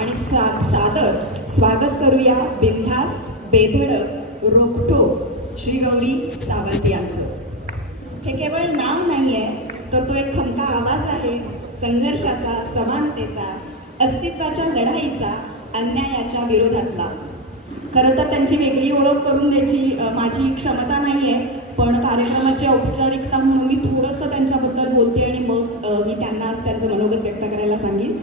आणि सादर स्वागत करूया बिनधास्त बेधडक रोखठोक श्री गौरी सावंत यांचं. हे केवळ नाव नाहीये, तर तो एक खमका आवाज आहे, संघर्षाचा, समानतेचा, अस्तित्वाच्या लढाईचा, अन्यायाच्या विरोधातला. खरं तर त्यांची वेगळी ओळख करून द्यायची माझी क्षमता नाहीये, पण कार्यक्रमाची औपचारिकता म्हणून मी थोडंसं त्यांच्याबद्दल बोलते आणि मग मी त्यांना त्यांचं मनोगत व्यक्त करायला सांगेन.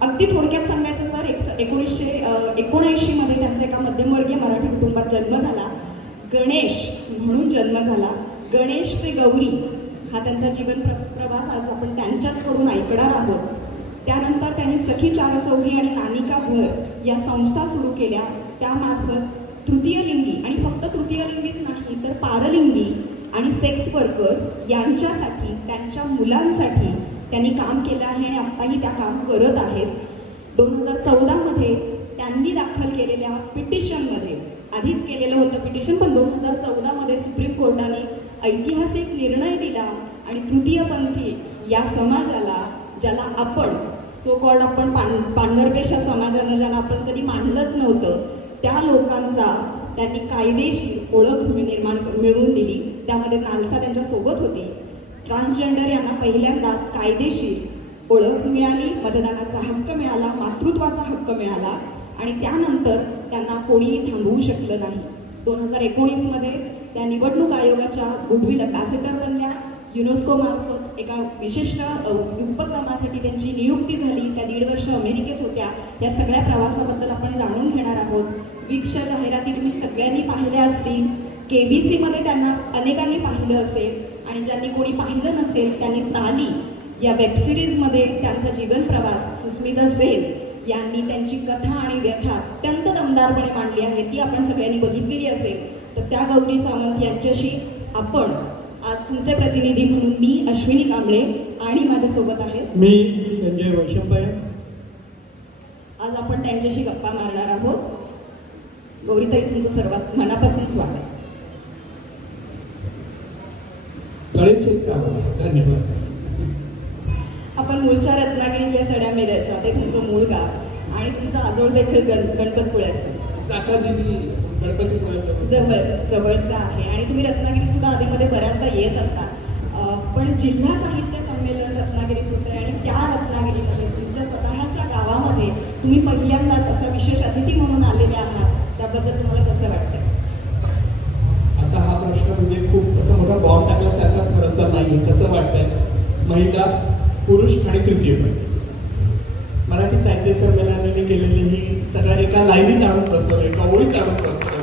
अगदी थोडक्यात सांगायचं तर 1979 मध्ये त्यांचा एका मध्यमवर्गीय मराठी कुटुंबात जन्म झाला. गणेश म्हणून जन्म झाला. गणेश ते गौरी हा त्यांचा जीवन प्रवास आज आपण त्यांच्याचकडून ऐकणार आहोत. त्यानंतर त्यांनी सखी चार चौघी आणि नानिका घर या संस्था सुरू केल्या. त्यामार्फत तृतीयलिंगी आणि फक्त तृतीयलिंगीच नाही तर पारलिंगी आणि सेक्स वर्कर्स यांच्यासाठी, त्यांच्या मुलांसाठी त्यांनी काम केलं आहे आणि आत्ताही त्या काम करत आहेत. 2014 मध्ये त्यांनी दाखल केलेल्या पिटिशनमध्ये, आधीच केलेलं होतं पिटिशन, पण 2014 मध्ये सुप्रीम कोर्टाने ऐतिहासिक निर्णय दिला आणि तृतीयपंथी या समाजाला, ज्याला आपण सो कॉल्ड आपण पांढरपेशा समाजानं ज्याला आपण कधी मानलंच नव्हतं, त्या लोकांचा त्यांनी कायदेशीर ओळख मिळवून दिली. त्यामध्ये नालसा त्यांच्या सोबत होती. ट्रान्सजेंडर यांना पहिल्यांदा कायदेशीर ओळख मिळाली, मतदानाचा हक्क मिळाला, मातृत्वाचा हक्क मिळाला आणि त्यानंतर त्यांना कोणीही थांबवू शकलं नाही. 2019 मध्ये त्या निवडणूक आयोगाच्या गुडविल अँबॅसेडर बनल्या. युनेस्को मार्फत एका विशिष्ट उपक्रमासाठी त्यांची नियुक्ती झाली. त्या 1.5 वर्ष अमेरिकेत होत्या. या सगळ्या प्रवासाबद्दल आपण जाणून घेणार आहोत. विक्सच्या जाहिराती तुम्ही सगळ्यांनी पाहिल्या असतील. KBC मध्ये त्यांना अनेकांनी पाहिलं असेल आणि ज्यांनी कोणी पाहिलं नसेल त्यांनी ताली या वेबसिरीजमध्ये त्यांचा जीवन प्रवास सुस्मिता सेन यांनी त्यांची कथा आणि व्यथा अत्यंत दमदारपणे मांडली आहे. ती आपण सगळ्यांनी बघितलेली असेल. तर त्या गौरी सावंत यांच्याशी आपण आज तुमचे प्रतिनिधी म्हणून मी अश्विनी कांबळे आणि माझ्यासोबत आहेत मी संजय वैशंपाय. आज आपण त्यांच्याशी गप्पा मारणार आहोत. गौरीताई, तुमचं सर्वात मनापासून स्वागत. धन्यवाद. आपण मूळच्या रत्नागिरीतल्या सड्या मेऱ्याच्या, ते तुमचं मूळ गाव आणि तुमचं आजोळ देखील गणपतपुळ्याचं जवळचं आहे आणि तुम्ही रत्नागिरीत सुद्धा आधीमध्ये बऱ्याचदा येत असता. पण जिल्हा साहित्य संमेलन रत्नागिरीत होते आणि त्या रत्नागिरीमध्ये तुमच्या स्वतःच्या गावामध्ये तुम्ही पहिल्यांदाच असा विशेष अतिथी म्हणून आलेले आहात. त्याबद्दल तुम्हाला कसं वाटतं? आता हा प्रश्न म्हणजे खूप असं मोठा बॉम्ब टाकल्यासारखा खरं तर नाही. कसं वाटतंय, महिला, पुरुष आणि तृतीय मराठी साहित्य संमेलनाने केलेली ही सगळ्या एका लाईनीत आणून बसवलं, एका ओळीत आणून बसवलं.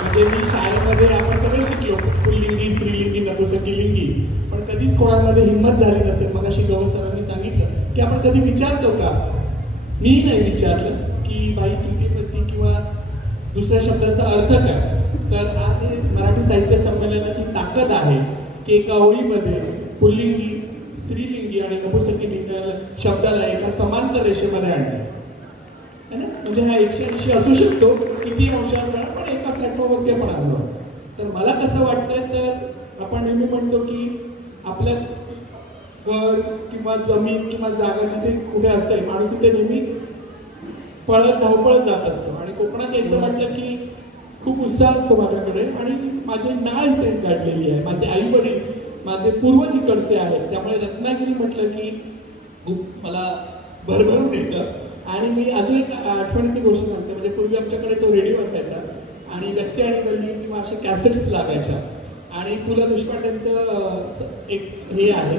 म्हणजे मी शाळेमध्ये आपण सगळे शिकलो, पुल्लिंगी, स्त्रीलिंगी, नपुंसकलिंगी, पण कधीच कोणामध्ये हिंमत झाली नसेल. मग अशी गवस सरांनी सांगितलं की आपण कधी विचारतो का? मी नाही विचारलं की बाई तृतीयपंथी किंवा दुसऱ्या शब्दाचा अर्थ काय. तर आज हे मराठी साहित्य संमेलनाची ताकद आहे की एका ओळीमध्ये पुल्लिंगी, स्त्रीलिंगी आणि नपुंसकलिंगी शब्दाला एका समांतर रेषेमध्ये आणले. म्हणजे हा 180 असू शकतो, किती अंशांवर, पण एका प्लॅटफॉर्मवरती आपण आलो. तर मला कसं वाटतंय, तर आपण नेहमी म्हणतो की आपल्या घर किंवा जमीन किंवा जागा जिथे कुठे असते, माणूस तिथे नेहमी धावपळत जात असतो. आणि कोकणात यायचं म्हटलं की खूप उत्साह असतो माझ्याकडे आणि माझी नाळ इथे काढलेली आहे. माझे आई वडील, माझे पूर्वज इकडचे आहेत. त्यामुळे रत्नागिरी म्हटलं की खूप मला भरभरून येतं. आणि मी अजून एक आठवणीची गोष्ट सांगते. म्हणजे पूर्वी आमच्याकडे तो रेडिओ असायचा आणि व्यक्ती आणि गल्ली किंवा अशा कॅसेट्स लागायच्या. आणि पु ल देशपांडेंचं एक हे आहे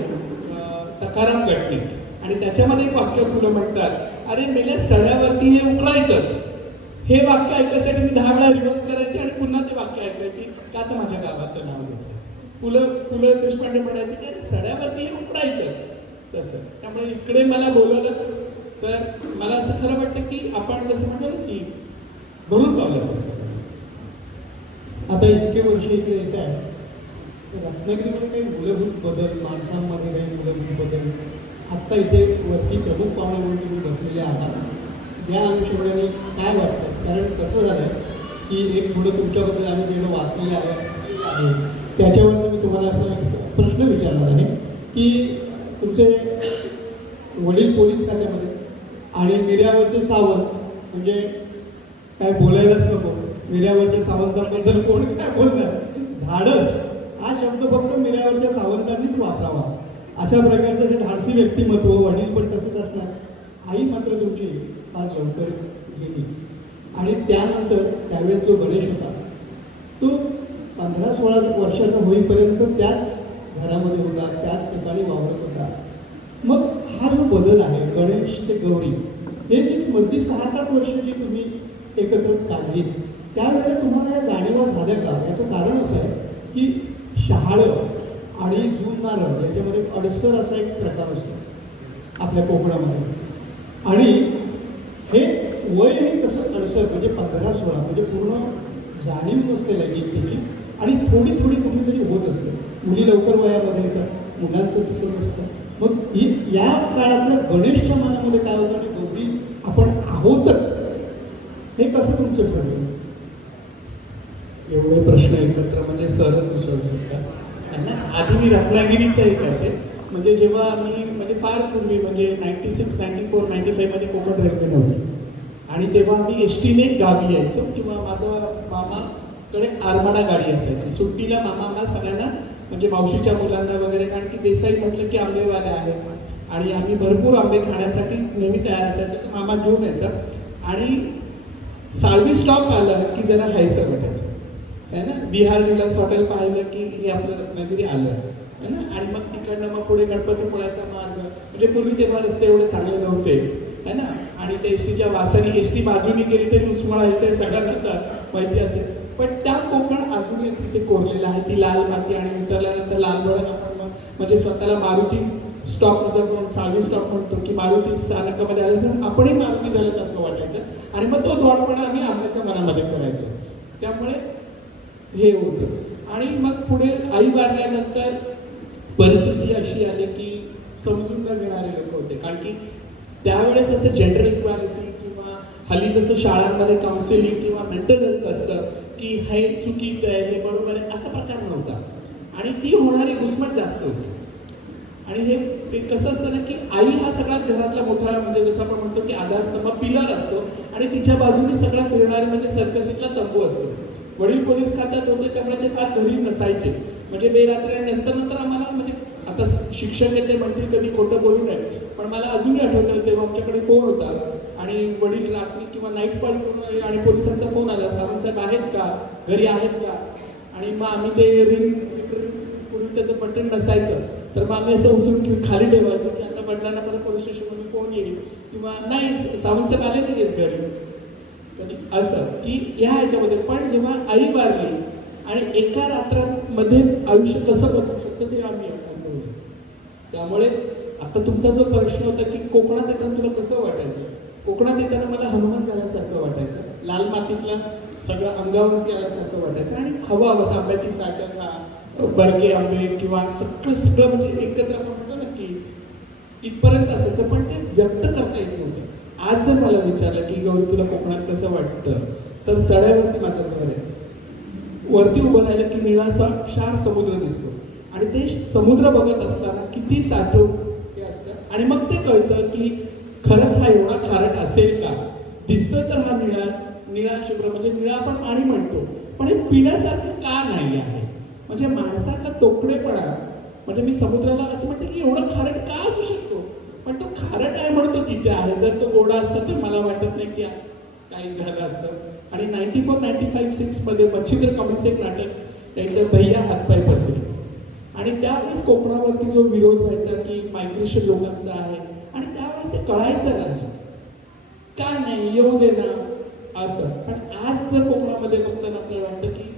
सखाराम गटणी, आणि त्याच्यामध्ये एक वाक्य फुलं म्हणतात, अरे मेल्या सड्यावरती हे उकळायचंच. हे वाक्य ऐकायसाठी मी 10 वेळा रिव्हर्स करायचे आणि पुन्हा ते वाक्य ऐकायचे, का तर माझ्या गावाचं नाव घेतलं. पु ल देशपांडे म्हणायचे की अरे सड्यावरती हे उकळायचंच. तसं त्यामुळे इकडे मला बोलवलं तर मला असं खरं वाटतं की आपण जसं म्हणतो ना की भरून पावलं. आता इतके वर्ष इथे येत आहे, रत्नागिरीमध्ये काही मूलभूत बदल, माणसांमध्ये काही मूलभूत बदल आत्ता इथे वरती प्रमुख पाहुणे म्हणून तुम्ही बसलेले आहात, या अनुषंगाने काय वाटतं? कारण कसं झालं की एक थोडं तुमच्याबद्दल आम्ही जेवढं वाचलेलं आहे त्याच्यावर मी तुम्हाला असा एक प्रश्न विचारणार आहे की तुमचे वडील पोलीस खात्यामध्ये आणि मिऱ्यावरचे सावंत म्हणजे काय बोलायलाच नको. मिऱ्यावरच्या सावंतांबद्दल कोण काय बोलणार. धाडस हा शब्द फक्त मिऱ्यावरच्या सावंतांनीच वापरावा. अशा प्रकारचं हे धाडसी व्यक्तिमत्व. वडील पण तसंच असणार. आई मात्र तुमची फार लवकर गेली. आणि त्यानंतर त्यावेळेस जो गणेश होता तो 15-16 वर्षाचा होईपर्यंत त्याच घरामध्ये होता, त्याच ठिकाणी वावरत होता. मग हा जो बदल आहे गणेश ते गौरी, हे जी मधली 6-7 वर्ष जी तुम्ही एकत्र काढली, त्यावेळेला तुम्हाला या जाणीवा झाल्या का? याचं कारण असं आहे की शहाळं आणि जुनणारं याच्यामध्ये अडसर असा एक प्रकार असतो आपल्या कोकणामध्ये. आणि हे वय हे कसं अडसर म्हणजे 15-16 म्हणजे पूर्ण जाणीव नसते लैंगिकतेची आणि थोडी थोडी कुठेतरी होत असते. मुली लवकर वयामध्ये येतात, मुलांचं तसं नसतं. मग या काळातल्या गणेशच्या मनामध्ये काय होतं आणि गौरी आपण आहोतच हे कसं तुमचं ठरलं? एवढे प्रश्न एकत्र म्हणजे सहज विचारू शकतात. आधी मी रत्नागिरीचं हे करते. म्हणजे जेव्हा मी म्हणजे फार पूर्वी म्हणजे 96, 94, 95 मध्ये कोकण रेल्वे नव्हती आणि तेव्हा आम्ही एसटीने गावी यायचो किंवा माझा मामाकडे आरमाडा गाडी असायची. सुट्टीला मामा आम्हाला सगळ्यांना म्हणजे मावशीच्या मुलांना वगैरे, कारण की देसाई म्हटलं की आंबेवाले आहेत आणि आम्ही भरपूर आंबे खाण्यासाठी नेहमी तयार असायचो. तर मामा घेऊन यायचा आणि साळवी स्टॉप आला की जरा हायसं वाटायचं है ना. बिहार डिलक्स हॉटेल पाहिलं की हे आपलं रत्नागिरी आलं है ना. आणि मग तिकडनं मग पुढे गणपतीपुळ्याचा मार्ग, म्हणजे पूर्वी तेव्हा रस्ते एवढे चांगले नव्हते है ना. आणि ते एसटीच्या वासाने एसटी बाजूनी गेली तरी उचमळायचं सगळ्यांनाच माहिती असेल. पण त्या कोकण अजूनही तिथे कोरलेलं आहे, ती लाल माती. आणि उतरल्यानंतर लालबडक आपण म्हणजे स्वतःला मारुती स्टॉप जर साळवी स्टॉप म्हणतो की मारुती स्थानकामध्ये आल्यानंतर आपणही मारुती झाल्यासारखं वाटायचं आणि मग तो द्वारपणा आम्ही आंब्याच्या मनामध्ये करायचो. त्यामुळे हे होतं. आणि मग पुढे आई वारल्यानंतर परिस्थिती अशी आली की समजून न घेणारे लोक होते. कारण की त्यावेळेस असं जेंडर इक्वॅलिटी किंवा हल्ली जसं शाळांमध्ये काउन्सिलिंग किंवा मेंटल हेल्थ असतं की हे चुकीचं आहे, हे बरोबर आहे, असा प्रकार नव्हता. आणि ती होणारी घुसमट जास्त होती. आणि हे कसं असतं ना की आई हा सगळ्यात घरातला मोठा म्हणजे जसं आपण म्हणतो की आधारस्तंभ पिलर असतो आणि तिच्या बाजूने सगळं फिरणारे म्हणजे सर्कशीतला तंबू असतो. वडील पोलीस खात्यात होते त्यामुळे ते फार घरी नसायचे. म्हणजे बेरात्री आणि नंतर आम्हाला म्हणजे आता शिक्षक येते म्हणतील कधी खोटं बोलू नये, पण मला अजूनही आठवतं तेव्हा आमच्याकडे फोन होता आणि वडील रात्री किंवा नाईट कॉल करून आणि पोलिसांचा फोन आला, सावंत साहेब आहेत का, घरी आहेत का. आणि मग आम्ही ते रिंग पूर्वी त्याचं बटन नसायचं तर मग आम्ही असं उचलून खाली ठेवायचो की आता बटनांना परत पोलीस स्टेशनमध्ये फोन येईल किंवा नाही सावंत साहेब आले नाही आहेत घरी कधी असं की ह्या ह्याच्यामध्ये. पण जेव्हा आई वारली आणि एका रात्रामध्ये आयुष्य कसं बदलू शकतं ते आम्ही अनुभवलं. त्यामुळे आता तुमचा जो प्रश्न होता की कोकणात येताना तुला कसं वाटायचं, कोकणात येताना मला हनुमान झाल्यासारखं वाटायचं, लाल मातीतला सगळं अंगावरती आल्यासारखं वाटायचं आणि हवं असं आंब्याची साठा, बरके आंबे किंवा सगळं म्हणजे एकत्र आपण म्हणतो ना की इथपर्यंत असायचं. पण ते व्यक्त करता येत नव्हतं. आज जर मला विचारलं की गौरी तुला कोकणात कसं वाटतं तर सड्यावरती माझं घर आहे. वरती उभं राहिलं की निळासा क्षार समुद्र दिसतो आणि ते समुद्र बघत असताना किती साठवून ते असतं आणि मग ते कळतं की खरंच हा एवढा खारट असेल का. दिसतोय तर हा निळा शुभ्र म्हणजे निळा आपण पाणी म्हणतो पण हे पिण्यासारखं का नाही आहे. म्हणजे माणसाचा तोकडेपणा म्हणजे मी समुद्राला असं म्हणते की एवढं खारट का असू शकतो पण तो खारट आहे म्हणतो तिथे आहे. जर तो गोडा असता तर मला वाटत नाही की काही झालं असतं. आणि 94, 95, 6 मध्ये मच्छिंद्र कॉमिकचं एक नाटक त्यांचं भैया हातपाय पसरे आणि त्यावेळेस कोकणावरती जो विरोध व्हायचा की मायग्रेशन लोकांचा आहे आणि त्यावेळेस ते कळायचं नाही का नाही येऊ दे ना असं. पण आज जर कोकणामध्ये बघताना आपल्याला वाटतं की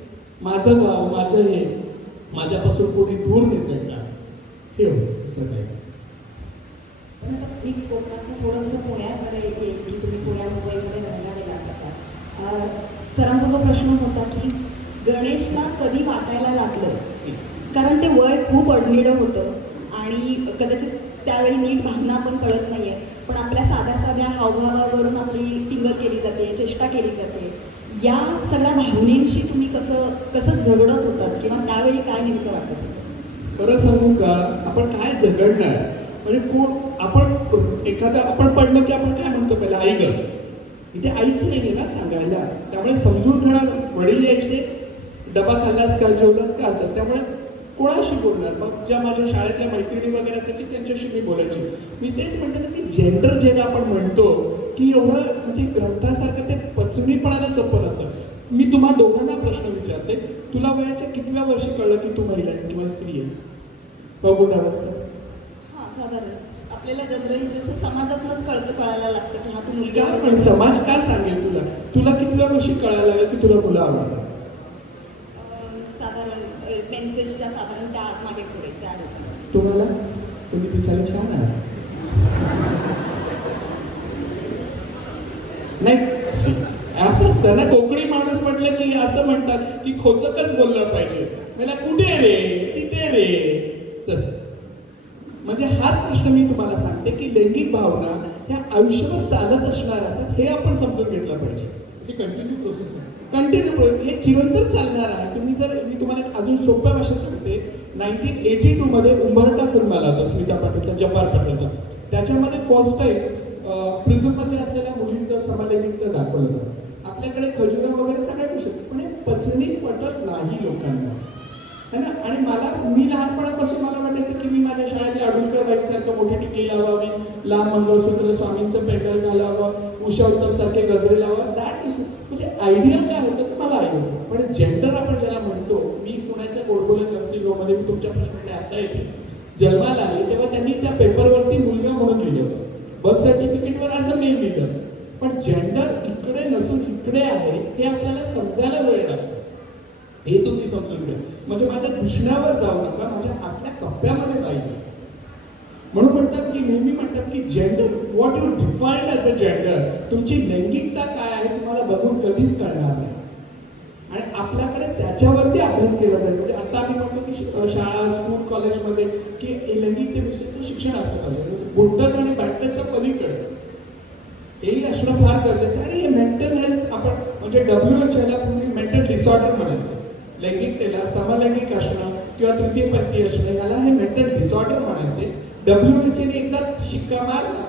माझं गाव माझं हे माझ्यापासून कोणी दूर नेत आहे का हे असं काय. मी कोकणातून थोडंसं पुण्याकडे येईल की तुम्ही पुण्या मुंबईमध्ये राहायला गेला. सरांचा जो प्रश्न होता की गणेशला कधी वाटायला लागलं, कारण ते वय खूप अडनिडं होतं आणि कदाचित त्यावेळी नीट भावना पण कळत नाहीये पण आपल्या साध्या हावभावावरून आपली टिंगल केली जाते, चेष्टा केली जाते. या सगळ्या भावनेंशी तुम्ही कसं झगडत होतात किंवा त्यावेळी काय नेमकं वाटत होतं? खरं सांगू का आपण काय झगडणार म्हणजे कोण आपण एखादा आपण पडलं की आपण काय म्हणतो इथे आईच नाहीये ना सांगायला, त्यामुळे समजून घेणार वडील यायचे, डबा खाल्लास का, जेवलास का असं. त्यामुळे कोणाशी बोलणार? मग ज्या माझ्या शाळेतल्या मैत्रिणी वगैरे असायची त्यांच्याशी मी बोलायची. मी तेच म्हणते ना की जेंडर ज्याला आपण म्हणतो की एवढं म्हणजे ग्रंथासारखं ते पचनीपणाला सोपं नसतं. मी तुम्हा दोघांना प्रश्न विचारते, तुला वयाच्या कितव्या वर्षी कळलं की तू महिला आहेस किंवा स्त्री आहे? प्रौढावस्था? हा, साधारण आपल्याला जनरली जसं समाजातूनच कळायला लागतं की हा तू मुलगी का आहे. पण समाज का सांगेल तुला? तुला कितव्या वर्षी कळायला लागलं की तुला मुलं आवडतात? साधारण मेन्सेसच्या साधारण त्या मागे पुढे त्या ह्याच्यामध्ये. तुम्हाला? तुम्ही दिसायला छान आहे. नाही असं असतं ना, कोकणी माणूस म्हटलं की असं म्हणतात की खोचकच बोललं पाहिजे. मला कुठे रे, तिथे रे, तसं. म्हणजे हाच प्रश्न मी तुम्हाला सांगते की लैंगिक भावना ह्या आयुष्यभर चालत असणार असतात, हे आपण समजून घेतलं पाहिजे. ही कंटिन्यू प्रोसेस आहे. कंटिन्यू हे चिरंतर चालणार आहे. तुम्ही जर, मी तुम्हाला अजून सोप्या भाषेत सांगते, 1982 मध्ये उंबरठा फिल्म आला होता स्मिता पाटीलचा, जब्बार पाटीलचा. त्याच्यामध्ये फर्स्ट टाइम प्रिझन मध्ये असलेल्या मुलींचं समलैंगिकता दाखवलं होतं. आपल्याकडे खजुरा वगैरे सगळ्या गोष्टी, पण हे पचनी पटत नाही लोकांना, है ना. आणि मी लहानपणापासून मला वाटायचं की मी माझ्या शाळेतल्या अडुलकर बाईसारखं मोठी टिकली लावावी, लांब मंगळसूत्र, स्वामींचं पेंडल घालावं, उषा उत्तम सारखे गजरे लावावं. दॅट इज म्हणजे आयडिया काय होतं ते मला आठवतं. पण जेंडर आपण ज्याला म्हणतो, मी पुण्याच्या गोडबोले नर्सिंग होममध्ये, मी तुमच्या प्रश्नाने आता येते, जन्माला आले तेव्हा त्यांनी त्या पेपरवरती मुलगा म्हणून लिहिलं होतं, बर्थ सर्टिफिकेटवर असं मेल लिहिलं. पण जेंडर इकडे नसून इकडे आहे हे आपल्याला समजायला वेळ लागतो. हे तुम्ही समजून घ्या. म्हणजे माझ्या दुसऱ्यावर जाऊ नका, माझ्या आतल्या कप्प्यामध्ये राहिलं. म्हणून म्हणतात की, नेहमी म्हणतात की gender, what you defined as a gender, तुमची लैंगिकता काय आहे तुम्हाला बघून कधीच कळणार नाही. आणि आपल्याकडे त्याच्यावरती अभ्यास केला जाईल. म्हणजे आता आम्ही म्हणतो की शाळा, स्कूल, कॉलेजमध्ये की लैंगिकतेविषयीचं शिक्षण असलं पाहिजे, बुद्धक आणि बॅटच्या पलीकडे हेही असणं फार गरजेचं आहे. आणि हे मेंटल हेल्थ आपण म्हणजे WHO ला पूर्वी मेंटल डिसऑर्डर म्हणायचं. लैंगिकतेला समलैंगिक असणं किंवा तृतीयपंथी असणं याला हे मेंटल डिसऑर्डर म्हणायचे. WHO ने एकदा शिक्का मारला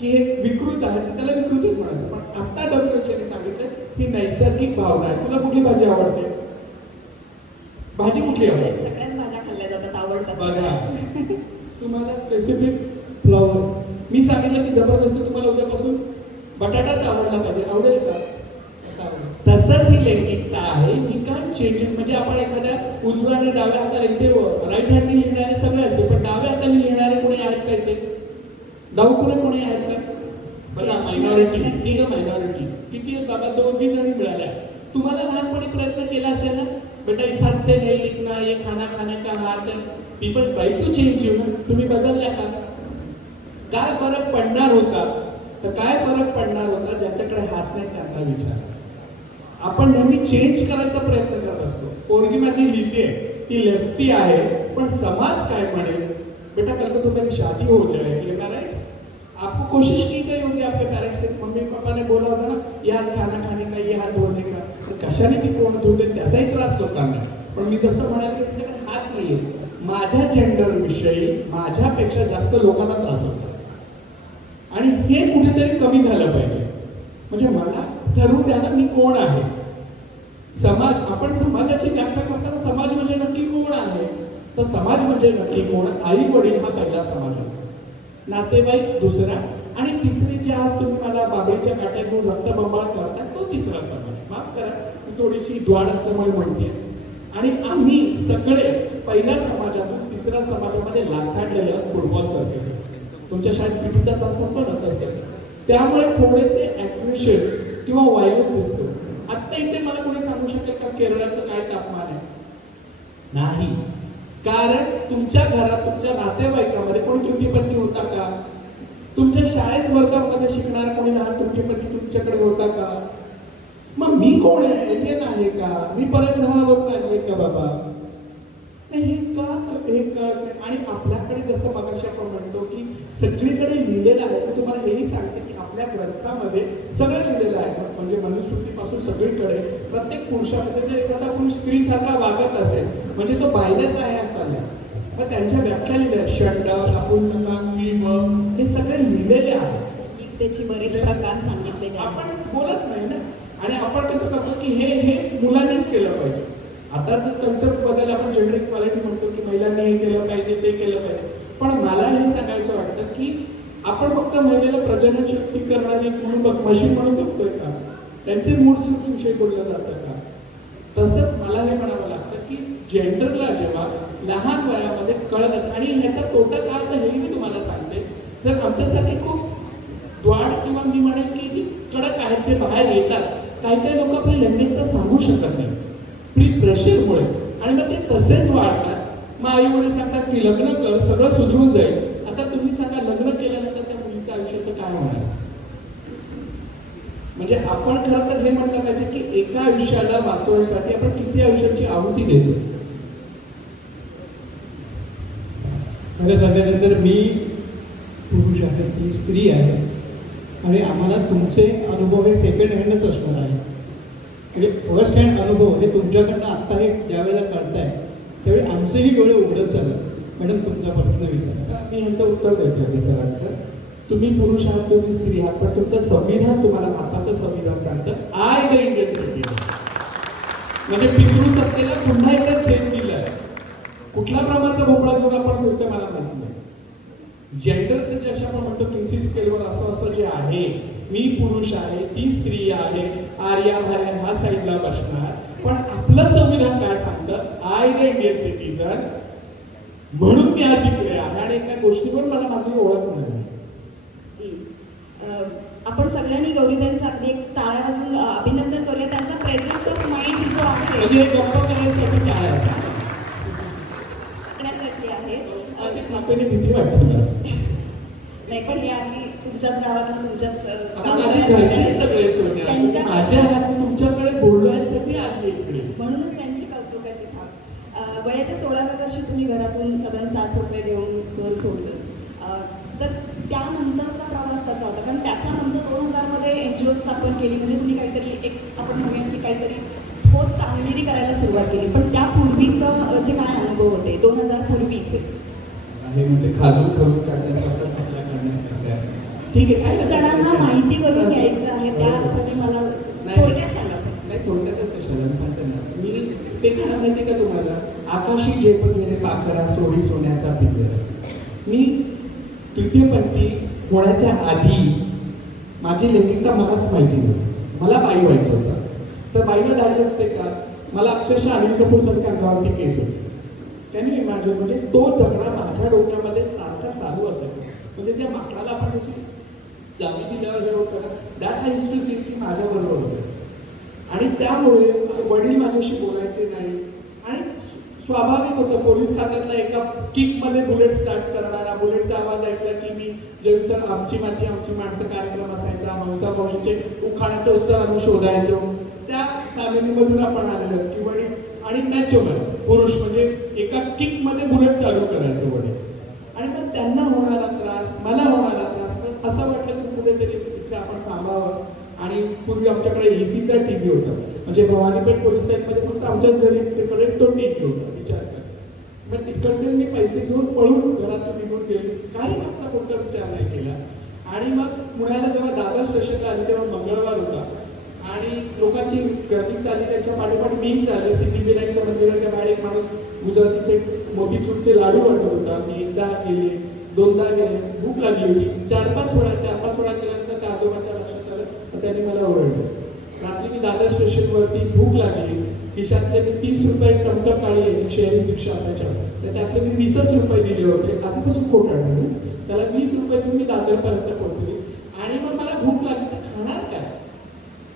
की हे विकृत आहे, त्याला विकृतच म्हणायचं. पण आता WHO ने सांगितलं ही नैसर्गिक भावना आहे. तुला कुठली भाजी आवडते? भाजी कुठली आवडते? सगळ्याच भाज्या खाल्ल्या जातात, आवडतात. बघा, तुम्हाला स्पेसिफिक फ्लॉवर, मी सांगितलं की जबरदस्त तुम्हाला उद्यापासून बटाटाच आवडला पाहिजे, आवडेल का? तसंच ही लैंगिकता आहे. He can change. म्हणजे आपण एखाद्या उजव्या आणि डाव्या हाताला, इथे राईट हँडने लिहिणारे सगळे असते, पण डाव्या हाताने लिहिणारे कोणी आहेत का इथे? डाऊखुरे कोणी आहेत का? बघा, मायनॉरिटी, सी मायनॉरिटी किती आहेत बाबा? 2-3 जणी मिळाल्या. तुम्हाला लहानपणी प्रयत्न केला असेल ना, बेटा इस हाथ से नहीं लिखना, ये खाना खाने का हाथ है. People try to change you ना. तुम्ही बदलल्या का? काय फरक पडणार होता? तर काय फरक पडणार होता? ज्याच्याकडे हात नाही त्यांना विचार. आपण नेहमी चेंज करायचा प्रयत्न करत असतो. पोरगी माझी लिहिते, ती लेफ्टी आहे, पण समाज काय म्हणेल? बेटा कल को तुम्हारी शादी हो जाएगी, राइट? आपको कोशिश की गई होगी आपके पेरेंट्स से, मम्मी पापा ने बोला होगा ना, ये हाथ खाना खाने का, ये हाथ धोने का. तर कशाने ती कोण धुते त्याचाही त्रास लोकांना. पण मी जसं म्हणाल की त्याच्याकडे हात नाहीये. माझ्या जेंडर विषयी माझ्यापेक्षा जास्त लोकांना त्रास होतो. आणि हे कुठेतरी कमी झालं पाहिजे. म्हणजे मला ठरवू द्या ना मी कोण आहे. समाज, आपण समाजाची व्याख्या करताना समाज म्हणजे नक्की कोण आहे? तर समाज म्हणजे नक्की कोण? आई वडील हा पहिला समाज असतो, नातेवाईक दुसरा, आणि तिसरी जे आज तुम्ही मला बाबळीच्या काट्यातून रक्तबंबाळ करता तो तिसरा समाज. माफ करा, मी थोडीशी द्वाड असल्यामुळे म्हणते. आणि आम्ही सगळे पहिल्या समाजातून तिसऱ्या समाजामध्ये लाथाडलेलं फुटबॉल सर्किट. तुमच्या शाळेत पीटीचा तास असतो ना तसं. त्यामुळे थोडेसे ॲग्रेशन किंवा व्हायलन्स दिसतो. आता इथे मला कोणी सांगू शकेल का केरळाचं काय तापमान आहे? नाही. कारण तुमच्या घरात, तुमच्या नातेवाईकामध्ये कोणी तृतीयपंथी होता का? तुमच्या शाळेत वर्गामध्ये शिकणारा कोणी लहान तृतीयपंथी तुमच्याकडे होता का? मग मी कोण आहे? एलियन आहे का? मी परत ग्रहावरून आलोय का बाबा? हे का? आणि आपल्याकडे जसं मगाशी आपण म्हणतो की सगळीकडे लिहिलेलं आहे, मी तुम्हाला हेही सांगते की आपल्या ग्रंथामध्ये सगळं लिहिलेलं आहे. म्हणजे मनुस्मृतीपासून सगळीकडे प्रत्येक पुरुषामध्ये जर एखादा पुरुष स्त्रीसारखा वागत असेल म्हणजे तो बायलाच आहे असं आल्या. मग त्यांच्या व्याख्या लिहिल्या, षंड, नपुंसक, क्लीब, हे सगळे लिहिलेले आहे. त्याची बरेच प्रकार सांगितलेले आहेत. आपण बोलत नाही ना, आणि आपण कसं करतो की हे मुलांनीच केलं पाहिजे. आता जर कन्सेप्ट बदल आपण जेंडर इक्वालिटी म्हणतो की महिलांनी हे केलं पाहिजे, ते केलं पाहिजे, पण मला हे सांगायचं वाटतं की आपण फक्त महिलेला प्रजनन शक्ती करणारी मशीन म्हणून बघतोय का? त्यांचे मूळ विषय बोललं जातं का? तसंच मला हे म्हणावं लागतं की जेंडरला जेव्हा लहान वयामध्ये कळत असतं, आणि ह्याचा तोटा काय तर हेही मी तुम्हाला सांगते. जर आमच्यासारखे खूप द्वाड किंवा मी म्हणेन की जी कडक आहेत, जे बाहेर येतात, काही लोक आपली लैंगिकता सांगू शकत नाही प्री प्रेशरमुळे, आणि मग ते तसेच वाढतात. मग आई वडील सांगतात की लग्न कर, सगळं सुधरून जाईल. आता तुम्ही सांगा, लग्न केल्यानंतर त्या मुलीच्या आयुष्याचं काय होणार? म्हणजे आपण खरं तर हे म्हटलं पाहिजे की एका आयुष्याला वाचवण्यासाठी आपण किती आयुष्याची आहुती देतो. खरं सांगायचं तर मी पुरुष आहे, ती स्त्री आहे, आणि आम्हाला तुमचे अनुभव हे सेकंड हँडच असणार आहे. म्हणजे फर्स्ट हँड अनुभव हे तुमच्याकडनं आत्ता हे ज्यावेळेला कळताय त्यावेळी आमचेही डोळे उघडत चालत. मॅडम, तुमचा प्रश्न विचारा. मी ह्यांचं उत्तर देतो सरांचं. तुम्ही पुरुष आहात, तुम्ही स्त्री आहात, पण तुमचं संविधान तुम्हाला भारताचं संविधान सांगतं आय द इंडियन सिटीजन, म्हणजे पितृसत्तेला पुन्हा एकदा छेद दिलाय. कुठल्या प्रमाणाचा भोपळा घेऊन आपण फिरतो मला माहित नाही. जेंडरचं जे आपण म्हणतो किन्सी स्केलवर असं जे आहे, मी पुरुष आहे, ती स्त्री आहे, आर्या भार्या हा साईडला बसणार, पण आपलं संविधान काय सांगतं? आय द इंडियन सिटीजन, म्हणून मी आज इकडे आहे. आणि एका गोष्टीवर मला माझी ओळख मिळाली. आपण सगळ्यांनी गौरीताईंचं अगदी एक टाळ्या वाजवून अभिनंदन करूया. त्यांचा प्रेझेन्स ऑफ माइंड जो आहे, म्हणजे गप्पा करण्यासाठी काय आहे? आहे. छापेने भीती वाटते मला. नाही, पण हे आम्ही तुमच्याच गावातून तुमच्याच सगळे सोडणे माझ्या हात तुमच्याकडे बोलण्यासाठी आली इकडे, म्हणूनच त्यांची कौतुकाची थाप. वयाच्या 16व्या वर्षी तुम्ही घरातून साधारण 60 रुपये देऊन घर सोडलं. तर त्यानंतरचा प्रवास कसा होता? कारण त्याच्यानंतर 2000 मध्ये NGO स्थापन केली, म्हणजे तुम्ही काहीतरी एक आपण म्हणूया की काहीतरी ठोस कामगिरी करायला सुरुवात केली. पण त्यापूर्वीचं जे काय अनुभव होते 2000 पूर्वीचे आहे, म्हणजे खाजून खरूच काढण्यासारखं खपला काढण्यासारखं आहे. ठीक आहे, काही जणांना माहिती करून घ्यायचं आहे, त्यासाठी मला थोडक्यात सांगा. नाही, थोडक्यातच कशाला मी सांगते ना. मी ते गाणं माहिती का तुम्हाला? आकाशी झेप घेणे पाखरा, सोडी सोन्याचा पिंजरा. मी तृतीयपंथी होण्याच्या आधी माझी लैंगिकता मलाच माहिती नव्हती. मला बाई व्हायचं होतं, तर बाईला धाडलं असते का? मला अक्षरशः अनिल कपूर सारख्या अंगावरती केस होते. त्यांनी इमॅजिन, म्हणजे तो झगडा माझ्या डोक्यामध्ये सारखा चालू असायचा. म्हणजे त्या माकडाला आपण जशी चावी दिल्यावर हे होतं ना, that I used to feel की माझ्याबरोबर होतं. आणि त्यामुळे वडील माझ्याशी बोलायचे नाही, आणि स्वाभाविक होतं. पोलीस खात्यातला एका किकमध्ये बुलेट स्टार्ट करणारा, बुलेटचा आवाज ऐकला की मी जेव्हा आमची माती आमची माणसं कार्यक्रम असायचा, हंसा मावशीचे उखाण्याचं उत्तर आम्ही शोधायचो. त्या फॅमिलीमधून आपण आलेलो की वडील, आणि नॅचरल पुरुष म्हणजे एका किक मध्ये बुलेट चालू करायचं वडील. आणि मग त्यांना होणारा त्रास, मला होणारा त्रास, असं वाटलं की कुठेतरी इथे आपण थांबावं. आणि पूर्वी आमच्याकडे एसीचा टीव्ही होता, म्हणजे भवानीपेठ पोलीस स्टेशनमध्ये फक्त आमच्याच घरी तिकडे तो टीव्ही होता. विचार कर. मग तिकडचे मी पैसे घेऊन पळून घरातून निघून गेले, काही मागचा पुढचा विचार नाही केला. आणि मग पुण्याला जेव्हा दादर स्टेशनला आली तेव्हा मंगळवार होता, आणि लोकांची गर्दी चालली, त्याच्या पाठोपाठ मी चालले. सिद्धिविनायकच्या मंदिराच्या बाहेर एक माणूस गुजरातीचे मोतीचूरचे लाडू वाटत होता. मी एकदा गेले, दोनदा गेले, भूक लागली होती. 4-5 वेळा केल्यानंतर त्या आजोबाच्या लक्षात आलं, तर त्यांनी मला ओरडलं. रात्री मी दादर स्टेशनवरती, भूक लागली, खिशातले मी 30 रुपये टमटम काळी यायची, शेअरिंग रिक्षा असायच्या, तर त्यातले मी 20च रुपये दिले होते. आधीपासून खोट आढळले. त्याला 20 रुपये देऊन मी दादरपर्यंत पोहोचले. आणि मग मला भूक लागली, तर खाणार काय?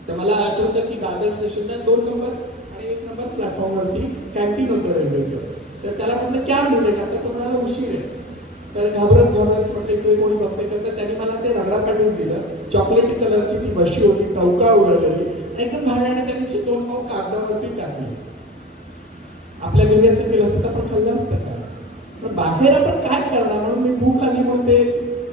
तर मला आठवतं की दादर स्टेशनला 2 नंबर आणि 1 नंबर प्लॅटफॉर्मवरती कॅन्टीन होतं रेल्वेचं. तर त्याला म्हटलं क्या मिळेल, आता तो मला उशीर आहे. तर घाबरत म्हटलं इकडे कोणी बघते, तर त्यांनी मला ते रगडा पॅटीस दिलं. चॉकलेटी कलरची ती बशी होती, टवका उडवलेली, एकदम भाड्याने त्यांनी 2 पाव कागदावरती टाकली. आपल्या घरी असं केलं असतं तर आपण खाल्लं असतं का? पण बाहेर आपण काय करणार, म्हणून मी भूक लागली म्हणून ते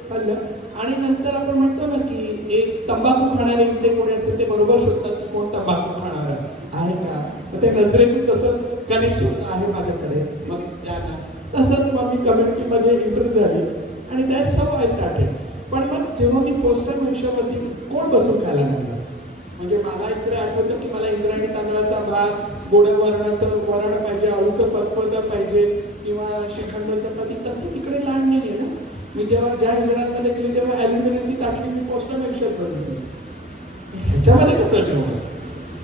खाल्लं. आणि नंतर आपण म्हणतो ना की एक तंबाखू खाणारे इथे कोणी असेल ते बरोबर शोधतात की कोण तंबाखू खाणार आहे का. मग ते नजरेतून कसं कनेक्शन आहे माझ्याकडे. मग त्यांना तसंच मग मी कम्युनिटीमध्ये इंटरव्ह्यू झाली, आणि दॅट्स हाऊ आय स्टार्टेड. पण मग जेव्हा मी फर्स्ट टाइम आयुष्यामध्ये कोण बसून खायला लागला, म्हणजे मला इकडे आठवतं की मला इंद्रायणी तांदळाचा भात, गोड्या वरणाचं वरण पाहिजे, आळूचं फतफद पाहिजे किंवा श्रीखंड चपाती, तसं तिकडे लहान नाही आहे ना. मी जेव्हा ज्या इंजिनिअरमध्ये गेली तेव्हा ॲल्युमिनियमची ताटली मी फर्स्ट टाइम आयुष्यात बनवली, ह्याच्यामध्ये कसं जेवण.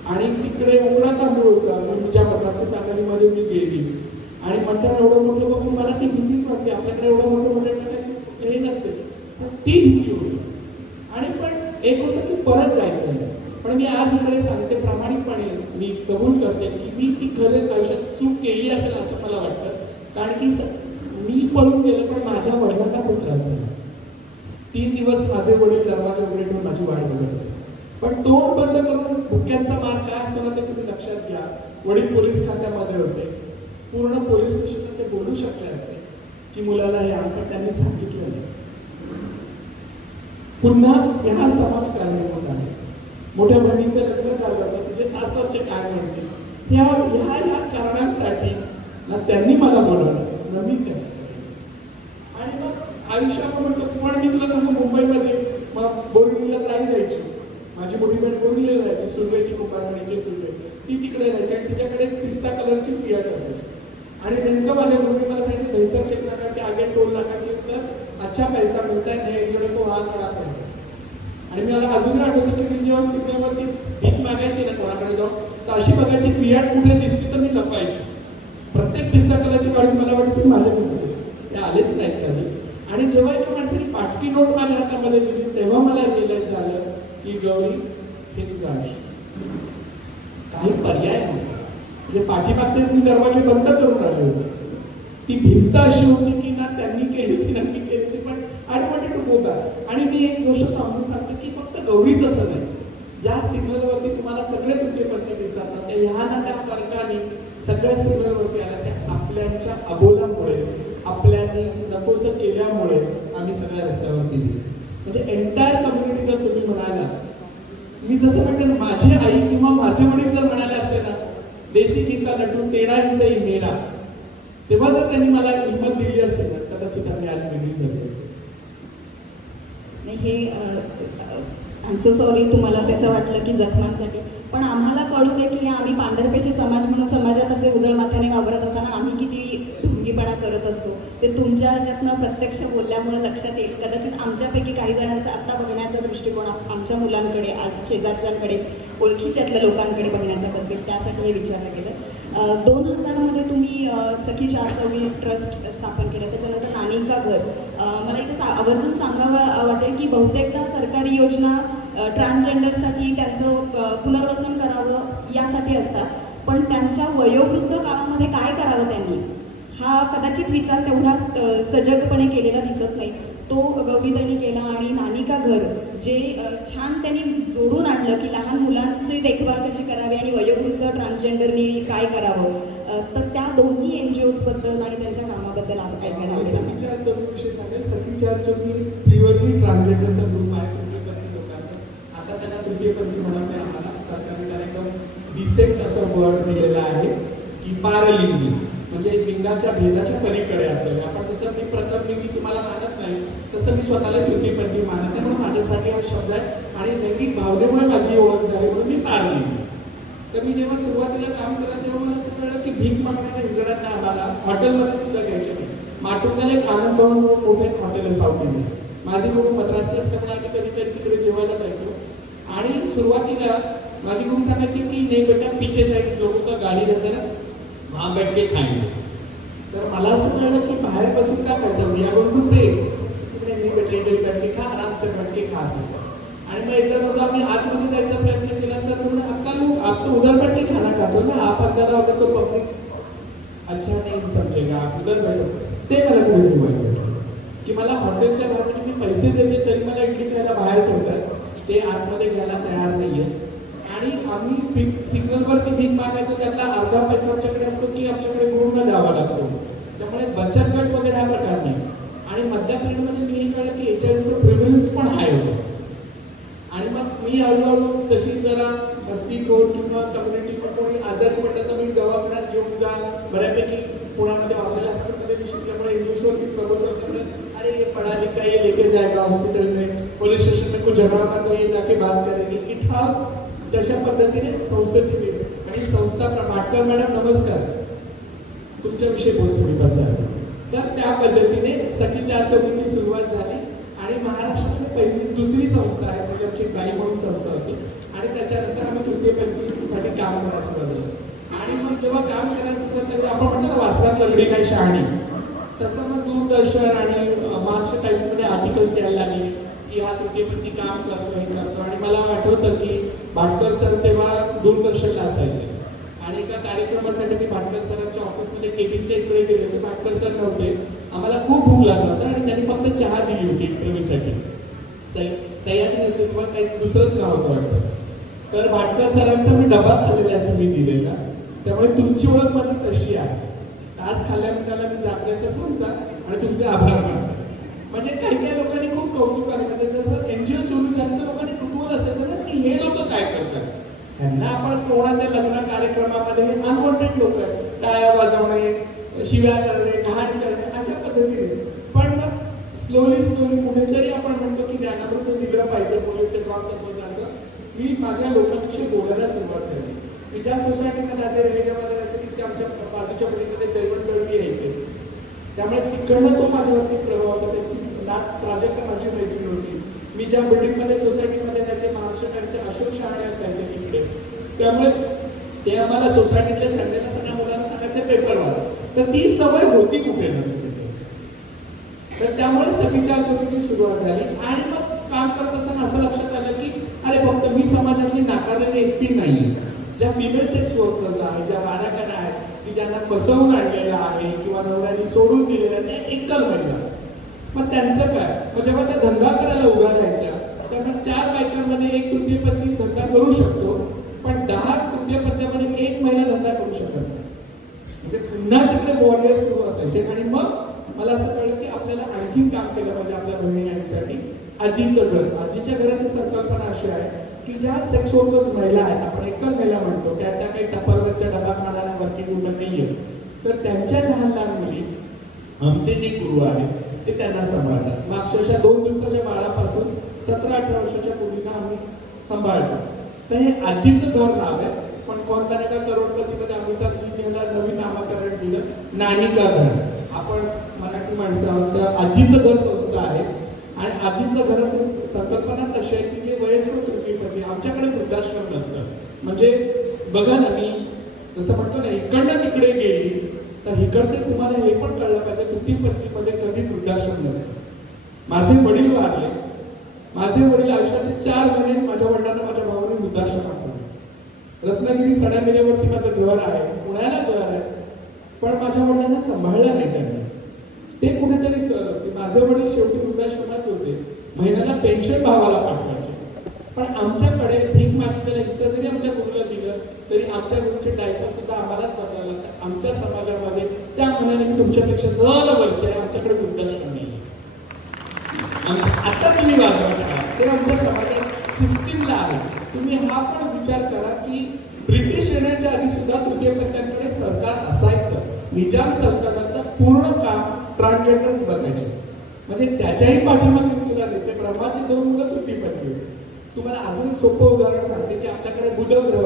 आणि तिकडे उकडा तांदूळ होता. मी ज्या मद्रासी फॅमिलीमध्ये मी गेली आणि मटण एवढं मोठं बघून मला ती भीतीच वाटते. आपल्याकडे एवढं मोठं मटण टाकायची हे नसते, तर ती भीती होती. आणि पण एक होतं की परत जायचं आहे. पण मी आज इकडे सांगते प्रामाणिकपणे, मी कबूल करते की मी ती खरंच आयुष्यात चूक केली असेल असं मला वाटतं. कारण की मी पळून गेलो, पण माझ्या वडिलांना खूप त्रास झाला. 3 दिवस माझे वडील दरवाजा उघडे ठेवून माझी वाट बघत होते. पण तोंड बंद करून भुक्यांचा मार काय असतो ना ते तुम्ही लक्षात घ्या. वडील पोलीस खात्यामध्ये होते. पूर्ण पोलीस स्टेशनला ते बोलू शकले असते की मुलाला हे आण, पण त्यांनी सांगितलं नाही. पुन्हा ह्या समाजकार्यामध्ये आहे. मोठ्या बहिणीचं लग्न झालं होतं, तुझे सासरचे काय म्हणते, ह्या कारणांसाठी ना त्यांनी मला बोलवलं, ना मी त्यांना. आणि मग आयुष्यात म्हणतो पण मी तुला सांगू, मुंबईमध्ये मग बोरिवलीला ताई जायची. माझी मोठी बहीण बोरिवलीला राहायची, सुरवेची कुंभारवाडीची सुरवे, ती तिकडे राहायची आणि तिच्याकडे पिस्ता कलरची फियाट असायची. आणि नेमकं माझ्या गुरुने मला सांगितलं दहीसर चेक नका ते आगे टोल नाका के ऊपर अच्छा पैसा मिळता है, नए जोड़े को वहां खड़ा करते. आणि मला अजूनही आठवतं की मी जेव्हा सिग्नलवरती भीक मागायची ना कोणाकडे जाऊन, तर अशी बघायची फियाट कुठे दिसली तर मी लपायची. प्रत्येक पिस्ता कलरची गाडी मला वाटायची की माझ्या घरचे ते आलेच नाहीत कधी. आणि जेव्हा एका माणसाने फाटकी नोट माझ्या हातामध्ये दिली तेव्हा मला रिअलाइज झालं की गौरी हे तुझं आयुष्य, काही पर्याय नाही. म्हणजे पाठीमागचे मी दरवाजे बंद करून आले होते. ती भिंत अशी होती की ना त्यांनी केली ती नक्की केली ती, पण I wanted to go back. आणि मी एक गोष्ट सांगून सांगते की फक्त गौरीच असं नाही, ज्या सिग्नलवरती तुम्हाला सगळे तृतीयपंथी दिसतात ना त्या ह्या ना त्या फरकाने सगळ्या सिग्नलवरती आल्या, त्या आपल्याच्या अबोलामुळे, आपल्याने नकोसं केल्यामुळे आम्ही सगळ्या रस्त्यावरती दिसतो. म्हणजे एंटायर कम्युनिटी जर तुम्ही म्हणाला, मी जसं म्हणते ना माझी आई किंवा माझे वडील जर म्हणाले असते ना देसी घी का लड्डू तेरा ही सही मेरा, तेव्हा जर त्यांनी मला हिंमत दिली असते ना कदाचित आम्ही आज वेगळी झाली असते. नाही हे आय एम सो सॉरी तुम्हाला त्याचं वाटलं की जखमांसाठी, पण आम्हाला कळू दे की आम्ही पांढरपेशी समाज म्हणून समाजात असे उजळ माथ्याने वावरत असताना आम्ही किती ढोंगीपणा करत असतो ते तुमच्या ह्याच्यातनं प्रत्यक्ष बोलल्यामुळे लक्षात येईल. कदाचित आमच्यापैकी काही जणांचा आता बघण्याचा दृष्टिकोन आमच्या मुलांकडे, आज शेजारच्यांकडे, ओळखीच्यातल्या लोकांकडे बघण्याचा बदलेल, त्यासाठी हे विचारलं गेलं. 2000 तुम्ही सखी 424 ट्रस्ट स्थापन केलं, त्याच्यानंतर नानी का घर. मला इथे आवर्जून सांगावं वाटेल की बहुतेकदा सरकारी योजना ट्रान्सजेंडरसाठी त्यांचं पुनर्वसन करावं यासाठी असतात, पण त्यांच्या वयोवृद्ध काळामध्ये काय करावं त्यांनी हा कदाचित विचार तेवढा सजगपणे केलेला दिसत नाही. तो गौरीताईंनी केला. आणि नानी का घर जे छान त्यांनी जोडून आणलं की लहान मुलांची देखभाल कशी करावी आणि वयोवृद्ध ट्रान्सजेंडरनी काय करावं, तर त्या दोन्ही NGOs बद्दल आणि त्यांच्या कामाबद्दल ऐकायला आवडेल. सखी 424 विषय सांगेल. सखी 424 प्युअरली ट्रान्सजेंडरचा ग्रुप आहे, तृतीयपंथी लोकांचा. आता त्यांना तृतीयपंथी म्हणत नाही, आम्हाला सरकारने त्याला एकदम डिसेक्ट असं वर्ड दिलेलं आहे की पारलिंगी, म्हणजे लिंगाच्या भेदाच्या पलीकडे असेल. आपण जसं मी प्रथम लिंगी तुम्हाला मानत नाही तसं मी स्वतःला तृतीयपंथी मानत नाही, म्हणून माझ्यासाठी हा शब्द आहे. आणि लैंगिक भावनेमुळे माझी ओळख झाली म्हणून मी पारलिंगी. तर मी जेव्हा सुरुवातीला काम केलं तेव्हा मला असं कळलं की भीक मागणाऱ्या हिजड्यांना आम्हाला हॉटेलमध्ये सुद्धा घ्यायचे नाही. माटुंगाला एक आनंद भवन मोठे हॉटेल आहे साऊथ इंडियन. माझी गुरु मद्रासी असल्यामुळे आम्ही कधी कधी तिकडे जेवायला जायचो. आणि सुरुवातीला माझी गुरु सांगायची की नाही बेटा पीछे साईड लोगों का गाडी रहता ना वहां बैठ के खाएंगे. तर मला असं कळलं की बाहेर बसून का खायचं, मी आपण कुठे तिकडे नाही बैठ के खा, आराम से बैठ के खा सकता. आणि मग एकदा जेव्हा आम्ही आतमध्ये जायचा प्रयत्न केला तर म्हणून अक्का लोग आप तो उधर बैठ के खाना खाते हो ना, आप अंदर आओगे तो पब्लिक अच्छा नहीं समजेगा, आप उधर बैठो. ते मला कुठे वाटलं की मला हॉटेलच्या बाहेर मी पैसे देते तरी मला इडली खायला बाहेर ठेवतात, ते आतमध्ये घ्यायला तयार नाहीये. आणि आम्ही सिग्नलवरती भीक मागायचो, त्यातला अर्धा पैसा आमच्याकडे असतो की आमच्याकडे गुरुंना द्यावा लागतो. त्यामुळे बचत गट वगैरे हा प्रकार नाही. आणि मध्य पिरियडमध्ये मी हे कळलं की HIVचं प्रिव्हलन्स पण हाय होतं. आणि मग मी हळूहळू तशी जरा मस्तीखोर किंवा कम्युनिटी कोणी आजारी पडलं तर मी दवाखान्यात घेऊन जा, बऱ्यापैकी पुण्यामध्ये ऑर्गल हॉस्पिटलमध्ये मी शिकल्यामुळे इंग्लिशवर मी प्रबोध असल्यामुळे अरे ये पढ़ा लिखा ये लेके जाएगा हॉस्पिटल में, पुलिस स्टेशन में कुछ झगड़ा होगा तो ये जाके बात करेगी. इट हॅज तशा पद्धतीने संस्थेची वेगळी. आणि संस्था भाटकर मॅडम नमस्कार, तुमच्याविषयी बोलतो मी बसा. तर त्या पद्धतीने सखीच्या चौकीची सुरुवात झाली आणि महाराष्ट्रामध्ये पहिली दुसरी संस्था आहे, म्हणजे आमची बाई म्हणून संस्था होती. आणि त्याच्यानंतर आम्ही तृतीयपंथीसाठी काम करायला सुरुवात झालं. आणि मग जेव्हा काम करायला सुरुवात झाली, आपण म्हणतो ना वाचनात लगडी काय शहाणी, तसं मग दूरदर्शन आणि महाराष्ट्र टाइम्समध्ये आर्टिकल्स यायला लागले की हा तृतीयपंथी काम करतो, हे करतो. आणि मला आठवतं की भाटकर सर तेव्हा दूरदर्शनला असायचे आणि एका कार्यक्रमासाठी मी भाटकर सरांच्या ऑफिसमध्ये केबिनच्या इकडे गेले होते. भाटकर सर नव्हते, आम्हाला खूप भूक लागला होता आणि त्यांनी फक्त चहा दिली होती इंटरव्ह्यूसाठी. सह्याद्री होते किंवा काही दुसरंच नाव होतं वाटतं. तर भाटकर सरांचा मी डबा खाल्लेला आहे तुम्ही दिलेला, त्यामुळे तुमची ओळख माझी तशी आहे. आज खाल्ल्या मिळाला मी जागण्याचं समजा आणि तुमचे आभार मानतो. म्हणजे काही काही लोकांनी खूप कौतुकाने, म्हणजे जसं एनजीओ सुरू झालं तर लोकांनी कुतूहल असायचं ना की हे लोक काय करतात. त्यांना आपण कोणाच्या लग्न कार्यक्रमामध्ये अनवॉन्टेड लोक आहेत, टाळ्या वाजवणे, शिव्या करणे, घाण करणे अशा पद्धतीने. पण स्लोली कुठेतरी आपण म्हणतो की ज्ञानामृत दिलं पाहिजे. मुलीचे ड्रॉपचं मी माझ्या लोकांशी बोलायला सुरुवात झाली. मी ज्या सोसायटीमध्ये राहते रेल्वेमध्ये राहते तिथे आमच्या बाजूच्या बिल्डिंगमध्ये जैवनतळी यायचे, त्यामुळे तिकडनं तो माझ्यावरती प्रभाव होता. त्यांची प्राजक्त माझी मैत्रीण होती. मी ज्या बिल्डिंगमध्ये सोसायटीमध्ये त्याचे महाराष्ट्र टाइम्सचे अशोक शहाणे असायचे तिकडे, त्यामुळे ते आम्हाला सोसायटीतल्या संडेला सगळ्या मुलांना सांगायचे पेपर वाचा. तर ती सवय होती कुठे ना कुठे. तर त्यामुळे सखीच्या चौकीची सुरुवात झाली. आणि मग काम करत असताना असं लक्षात आलं की अरे फक्त मी समाजातली नाकारलेली एकटी नाही, ज्या फिमेल सेक्स वर्कर्स आहेत, ज्या वाराकाना आहेत की ज्यांना फसवून आणलेलं आहे किंवा नवऱ्याने सोडून दिलेलं आहे, ते एकल महिला. मग त्यांचं काय? मग जेव्हा त्या धंदा करायला उभा राहायच्या तेव्हा 4 बायकांमध्ये 1 तृतीयपंथी धंदा करू शकतो, पण 10 तृतीयपंथीमध्ये 1 महिला धंदा करू शकत नाही. म्हणजे पुन्हा तिकडे वॉरियर सुरू असायचे. आणि मग मला असं कळलं की आपल्याला आणखीन काम केलं पाहिजे आपल्या बहिणींसाठी. आजीचं घर, आजीच्या घराची संकल्पना अशी आहे की ज्या सेक्स वर्कर्स महिला आहेत, आपण एकल महिला म्हणतो, त्या काही टपरवरच्या डबा खाणाऱ्या वर्किंग वुमन नाहीये, तर त्यांच्या लहान मुली आमचे जे गुरु आहेत ते त्यांना सांभाळतात. मग अक्षरशः 2 दिवसाच्या बाळापासून 17-18 वर्षाच्या मुलींना आम्ही सांभाळतो. तर हे आजीचं घर नाव आहे, पण कोणत्या एका करोडपतीमध्ये अमिताभजींनी याला नवीन नामकरण दिलं, नानिका घर. आपण मराठी माणसं आहोत, तर आजीचं घर संस्था आहे. आणि आजीचं घराची संकल्पनाच अशी आहे की जे वयस्कर तृतीयपंथी, आमच्याकडे वृद्धाश्रम नसतं. म्हणजे बघा ना, मी जसं म्हणतो ना इकडनं तिकडे गेली तर इकडचे तुम्हाला हे पण कळलं पाहिजे, तृतीयपंथीमध्ये कधी वृद्धाश्रम नसतं. माझे वडील वारले, माझे वडील आयुष्याचे 4 महिने माझ्या वडिलांना माझ्या भावाने वृद्धाश्रमात ठेवले. रत्नागिरी सडामेऱ्यावरती माझं घर आहे, पुण्याला घर आहे, पण माझ्या वडिलांना सांभाळलं नाही त्यांनी. ते कुठेतरी माझे वडील शेवटी वृद्धाश्रमात होते, महिन्याला पेन्शन भावाला पाठवायचे. पण आमच्याकडे भीक मागितलेला हिस्सा जरी आमच्या गुरुला दिलं तरी आमच्या गुरुचे डायपर सुद्धा आम्हालाच बदलायला लागतात. आमच्या समाजामध्ये त्या मनाने तुमच्यापेक्षा जरा वरचे आहे, आमच्याकडे वृद्धाश्रम नाही. आता तुम्ही वाजवता ते आमच्या समाजात सिस्टीमला आहे. तुम्ही हा पण विचार करा की ब्रिटिश येण्याच्या आधी सुद्धा तृतीयपंथीकडे सरकार असायचं. निजाम सरकारचं पूर्ण काम ट्रान्सजेंडर्स बघायचे. म्हणजे त्याच्याही पाठीमागे तुला देते, ब्रह्माची 2 मुलं तृतीयपंथी होती. तुम्हाला अजून सोपं उदाहरण सांगते की आपल्याकडे बुधग्रह,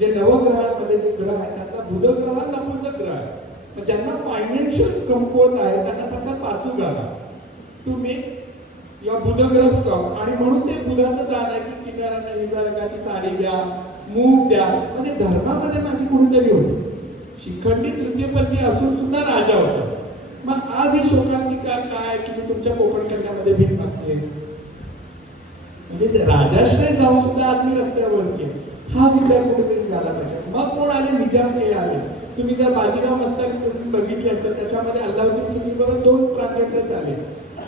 जे नवग्रहांमध्ये जे ग्रह आहेत त्यातला बुधग्रह नपुंसक ग्रह आहे. ज्यांना फायनान्शियल कमकुवत आहे त्यांना सांगतात पाचू ग्रह टू मेक या बुधग्रह स्टॉक. आणि म्हणून ते बुधाचं दान आहे की किनाऱ्यांना हिरव्या रंगाची साडी द्या, मूग द्या. म्हणजे धर्मामध्ये माझी कुठेतरी होती. शिखंडी तृतीयपंथी असून सुद्धा राजा होता. मग आज ही शोकांतिका काय की मी तुमच्या कोकण खंडामध्ये भीक मागते, म्हणजे राजाश्रय जाऊन सुद्धा आज मी रस्त्यावरती. हा विचार कुठेतरी झाला पाहिजे. मग कोण आले? निजाम हे आले. तुम्ही जर बाजीराव मस्तानी तुम्ही बघितले असेल त्याच्यामध्ये अल्लाउद्दीन खिलजी बरोबर 2 ट्रान्सजेंडर्स आले.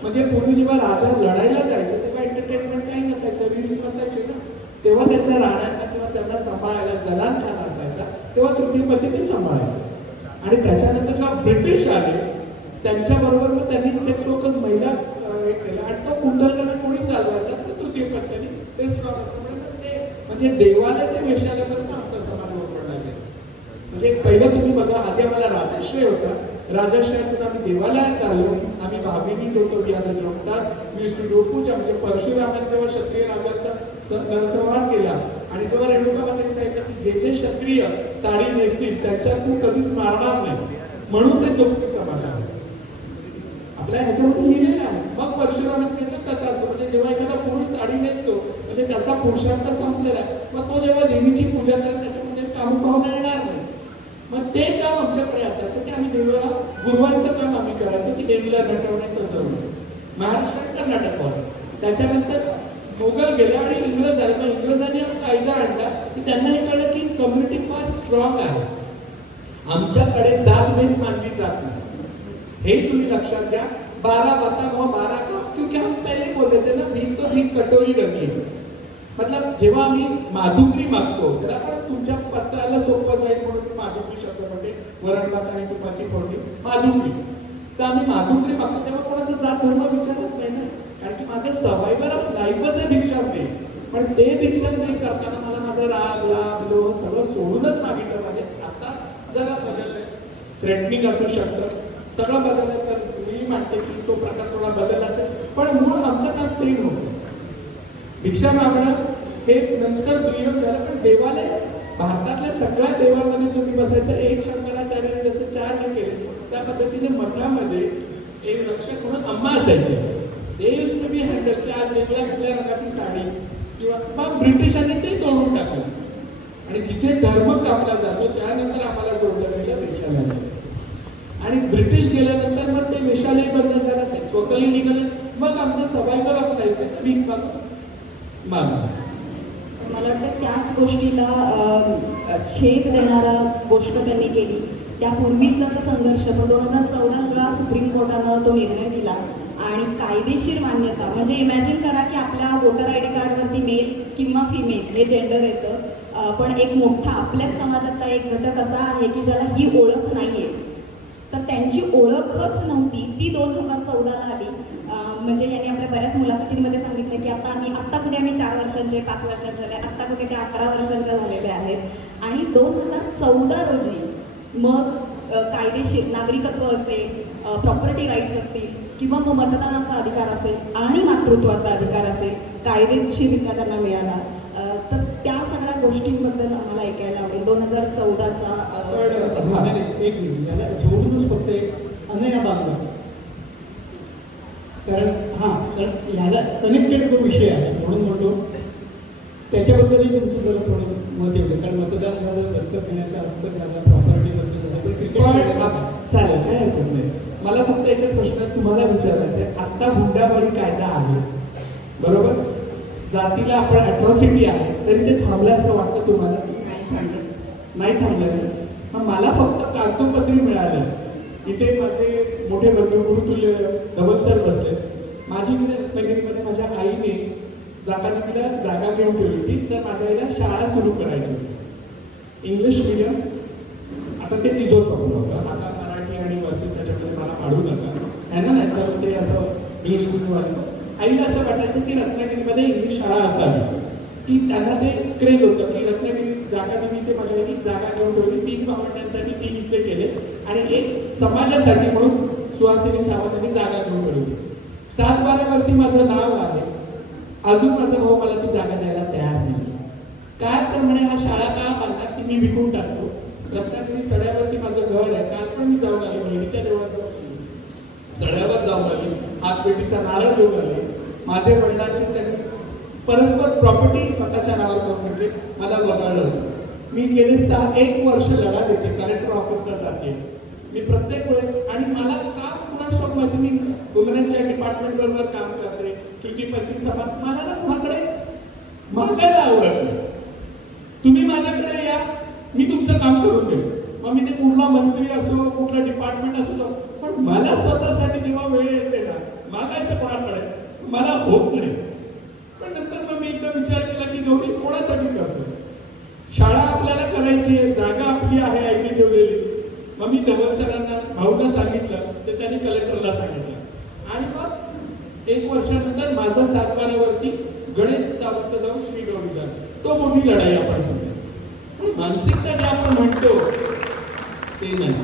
म्हणजे पूर्वी जेव्हा राजा लढायला जायचे तेव्हा एंटरटेनमेंट काही नसायचं, रील्स नसायचे ना, तेव्हा त्याच्या राण्यांना किंवा त्यांना सांभाळायला जलान खान असायचा, तेव्हा तृतीयपंथी ते सांभाळायचं. आणि त्याच्यानंतर जेव्हा ब्रिटिश आले त्यांच्याबरोबर मग त्यांनी सेक्स वर्कर्स महिला हे केलं आणि तो कुंडलकरण कोणी चालवायचा तर तृतीयपंथीने ते म्हणजे देवाला ते वेशाल्यापर्यंत आमचा समाज वापरला गेला. म्हणजे पहिलं तुम्ही बघा, आधी आम्हाला राजाश्रय होता, राजशाहीतून आम्ही देवालयात आलो, आम्ही भाविनी होतो की आता जगतात मी डो पूजा म्हणजे परशुरामाने जेव्हा क्षत्रिय राजाचा संहार केला आणि जेव्हा रेणुका मातेने सांगितलं की जे क्षत्रिय साडी नेसतील त्याच्यात तू कधीच मारणार नाही, म्हणून ते जोगती समाज आहे आपल्या ह्याच्यामध्ये लिहिलेलं आहे. मग परशुरामाने सांगितलं कथा असतो म्हणजे जेव्हा एखादा पुरुष साडी नेसतो म्हणजे त्याचा पुरुषार्थ संपलेला आहे, मग तो जेव्हा देवीची पूजा करेल त्याच्यामध्ये कामभावना येणार नाही. मग ते काम आमच्याकडे असायचं की आम्ही देवीला गुरुवारचं काम आम्ही करायचं की देवीला नटवणे सजवणे. महाराष्ट्रात कर्नाटक वाला त्याच्यानंतर मोगल गेले आणि इंग्रज आले. पण इंग्रजांनी कायदा आणला की त्यांना हे कळलं की कम्युनिटी फार स्ट्रॉंग आहे, आमच्याकडे जातभेद मानली जात नाही. हे तुम्ही लक्षात घ्या. 12 बता 12 का, क्योंकि हम पहले बोलते थे ना भीक तो भीक कटोरी रखी. मतलब जेव्हा आम्ही माधुकरी मागतो त्याला पण तुमच्या पचायला सोपं जाईल म्हणून मी माधुकरी शब्द म्हणते. वरण भात आणि तुपाची फोडणी माधुकरी. तर आम्ही माधुकरी मागतो तेव्हा कोणाचा जात धर्म विचारत नाही ना, कारण की माझं सर्वायवल ऑफ लाईफच आहे भिक्षाटणे. पण ते भिक्षाटणे करताना मला माझा राग लाभ लोभ सगळं सोडूनच मागितलं पाहिजे. आता जरा बदललंय, थ्रेटनिंग असू शकतं, सगळं बदललं. तर मी म्हणते की तो प्रकार थोडा बदलला असेल, पण मूळ आमचं काम प्रेम होतं. भिक्षा मागणं हे नंतर दुर्योग झालं. पण देवालय भारतातल्या सगळ्या देवांमध्ये तुम्ही बसायचं. एक शंकराचार्याने जसे 4 हे केले त्या पद्धतीने मठामध्ये एक रक्षक म्हणून अम्मा असायचे. ते यूज्ड टू बी हँडल की आज वेगळ्या कुठल्या रंगाची साडी किंवा मग ब्रिटिशांनी ते तोडून टाकलं आणि जिथे धर्म कापला जातो त्यानंतर आम्हाला जोडलं गेलं वेशालय. आणि ब्रिटिश गेल्यानंतर मग ते वेशालय बंद झालं, सेक्सवर्करही निघाले. मग आमचं सर्वायवल ऑफ लाईफ आहे भीक मागा. मला वाटतं त्याच गोष्टीला छेद देणारा गोष्ट त्यांनी केली. त्यापूर्वीचा संघर्ष तो 2014 सुप्रीम कोर्टानं तो निर्णय दिला आणि कायदेशीर मान्यता म्हणजे इमॅजिन करा की आपल्या वोटर आय डी कार्डवरती मेल किंवा फिमेल हे जेंडर येतं, पण एक मोठा आपल्याच समाजातला एक घटक असा आहे की ज्याला ही ओळख नाहीये, तर त्यांची ओळखच नव्हती ती 2014ला आली. म्हणजे यांनी आपल्या बऱ्याच मुलाखतींमध्ये सांगितलं की आत्ता कुठे आम्ही 4 वर्षांचे 5 वर्षांचे झाले, आत्ता कुठे ते 11 वर्षांच्या झालेल्या आहेत. आणि 2014 रोजी मग कायदेशीर नागरिकत्व असेल, प्रॉपर्टी राईट्स असतील किंवा मग मतदानाचा अधिकार असेल आणि मातृत्वाचा अधिकार असेल कायदेशीररित्या त्यांना मिळाला. तर त्या सगळ्या गोष्टींबद्दल आम्हाला ऐकायला आवडेल. 2014च्या एक मिनिट याला जोडूनच फक्त एक अनया बांधला, कारण याला कनेक्टेड जो विषय आहे म्हणून म्हणतो त्याच्याबद्दलही तुमचं जरा थोडं मत येतं. कारण मतदान झालं, दत्तक घेण्याचा हक्क झाला, प्रॉपर्टी चालेल, काय हरकत नाही. मला फक्त एकच प्रश्न तुम्हाला विचारायचा आहे. आता हुंडाबळी कायदा आहे बरोबर, जातीला आपण अट्रॉसिटी आहे, तरी ते थांबलं असं वाटतं तुम्हाला? नाही थांबलं. मग मला फक्त कागदोपत्री मिळालं. इथे माझे मोठे बंधू गुरुतुल्य धवल सर बसले. माझी रत्नागिरीमध्ये माझ्या आईने जागानिमीला जागा घेऊन ठेवली होती, तर माझ्या आईला शाळा सुरू करायची होती इंग्लिश मीडियम. आता ते तिचं स्वप्न होतं. आता मराठी आणि वर्षी त्याच्यामध्ये मला पाडू नका, त्यांना नाही तर ते असं बिलकुल वाटलं. आईला असं वाटायचं की रत्नागिरीमध्ये इंग्लिश शाळा असावी, की त्यांना ते क्रेज होतं की रत्नागिरी जागा निमित्त माझ्या जागा घेऊन ठेवली. 3 भावंडांसाठी 3 हिस्से केले आणि एक समाजासाठी म्हणून सुहासिनी सावंतांनी जागा घेऊन ठेवली. 7/12 माझं नाव आहे. अजून माझा भाऊ मला ती जागा द्यायला तयार नाही. काय तर म्हणे हा शाळा का बांधतात की मी विकून टाकतो. रत्नागिरी सड्यावरती माझं घर आहे. काल पण मी जाऊन आले, बहिणीच्या देवळात सड्यावर जाऊन आली, हातपेटीचा नारळ देऊन आले. माझे वडिलांची त्यांनी परस्पर प्रॉपर्टी स्वतःच्या नावावर करून म्हणजे मला वगळलं. मी गेले 1 वर्ष लढा देते, कलेक्टर ऑफिसला जाते मी प्रत्येक वेळेस. आणि मला काम कुणाच माहिती, मी वुमेनच्या डिपार्टमेंट बरोबर काम करते, तृतीयपंथी समाज. मला ना कुणाकडे मागायला आवडत नाही. तुम्ही माझ्याकडे या, मी तुमचं काम करून देऊ. मग मी ते कुठला मंत्री असो, कुठला डिपार्टमेंट असो, पण मला स्वतःसाठी जेव्हा वेळ येते ना मागायचं कोणाकडे मला होत नाही. पण नंतर मग मी एकदा विचार केला की गौरी कोणासाठी करतो. शाळा आपल्याला करायची आहे, जागा आपली आहे आईने ठेवलेली. मग मी धवल सरांना भाऊला सांगितलं, तर त्यांनी कलेक्टरला सांगितलं. आणि मग 1 वर्षानंतर माझा 7/12 गणेश सावंत जाऊन श्री गौरी झाला. तो मोठी लढाई आपण सध्या मानसिकता जे आपण म्हणतो ते नाही.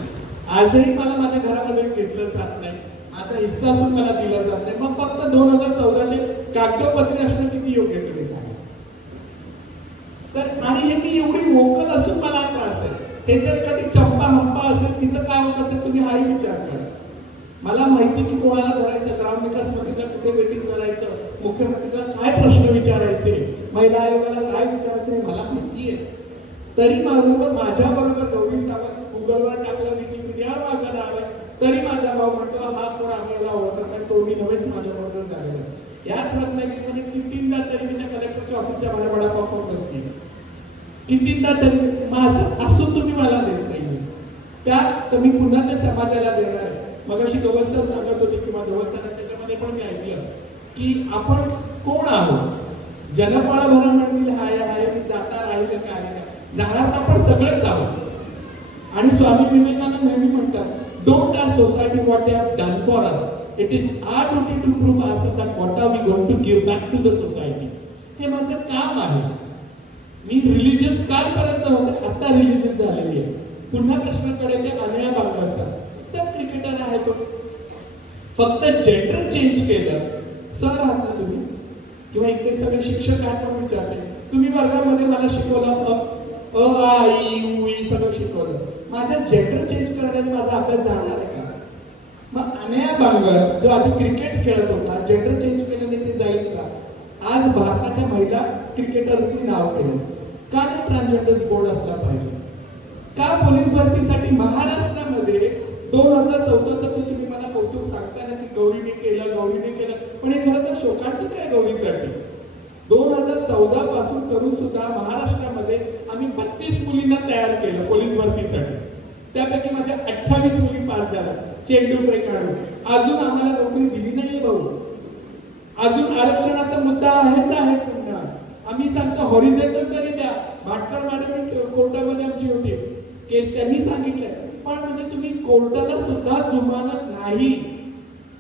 आजही मला माझ्या घरामध्ये घेतलं जात नाही, माझा हिस्सा असून मला दिला जात नाही. मग फक्त 2014चे कागदोपत्री असणं किती योग्य तुम्ही सांगा. तर आणि हे मी एवढी वोकल असून मला त्रास आहे. हे जर कधी चंपा हंपा असेल, तिचं काय होत असेल तुम्ही हाही विचार करा. मला माहिती की कोणाला धरायचं, ग्रामविकास मंत्रीला कुठे वेटिंग करायचं, मुख्यमंत्र्यांना काय प्रश्न विचारायचे, महिला आयोगाला काय विचारायचे मला माहिती आहे. तरी माझ्या बरोबर गौरी सावंत गुगलवर टाकलं, विकिपीडियावर माझं नाव आहे, तरी माझा भाऊ म्हणतो हा कोण आपल्याला ओळखत नाही, तो मी नव्हेच माझ्या बरोबर झालेला. याच रत्नागिरीमध्ये कितींदा तरी मी त्या कलेक्टरच्या ऑफिसच्या बाहेर वडापाव खाऊन बसते, कितींदा तरी माझं असून तुम्ही मला देत नाही. त्या तर मी पुन्हा त्या समाजाला देणार आहे. मगाशी गवळ सर सांगत होते किंवा गवळ सरांच्यामध्ये पण मी ऐकलं की आपण कोण आहोत. जनपळा भरा म्हणतील हाय हाय मी जाता राहिलं काय नाही, जाणार आपण सगळेच आहोत. आणि स्वामी विवेकानंद नेहमी म्हणतात don't ask society what they have done for us, it is our duty to prove ourselves that what are we going to give back to the society. हे माझं काम आहे. मी रिलीजियस कालपर्यंत होते, आता रिलीजियस झालेली आहे. पुन्हा प्रश्नाकडे ते अनया बांगरचा तर क्रिकेटर आहे तो, फक्त जेंडर चेंज केलं. सर आहात ना तुम्ही किंवा इकडे सगळे शिक्षक आहात म्हणून विचारते, तुम्ही वर्गामध्ये मला शिकवलं अ आ इ उ ई सगळं शिकवलं, माझ्या जेंडर चेंज करण्याने माझा अभ्यास जाणार आहे का? मग अनया बांगर जो आधी क्रिकेट खेळत होता, जेंडर चेंज केल्याने ते जाईल का? आज भारताच्या महिला क्रिकेटर्सनी नाव केलं. का नाही ट्रान्सजेंडर्स बोर्ड असला पाहिजे? का पोलीस भरतीसाठी महाराष्ट्रामध्ये 2014चं तुम्ही मला कौतुक सांगता ना की गौरीने केलं, पण हे खरं तर शोकांतिक आहे गौरीसाठी. 2014 पासून करून सुद्धा महाराष्ट्रामध्ये आम्ही 32 मुलींना तयार केलं पोलीस भरतीसाठी. त्यापैकी माझ्या 28 मुली पास झाल्या चेंडू फेकाळून. अजून आम्हाला नोकरी दिली नाहीये भाऊ. अजून आरक्षणाचा मुद्दा आहेच आहे. पुन्हा आम्ही सांगतो हॉरिझॉन्टल तरी द्या. भाटकर मॅडम कोर्टामध्ये आमची होती केस, त्यांनी सांगितलं पण म्हणजे तुम्ही कोर्टाला सुद्धा जुमानत नाही.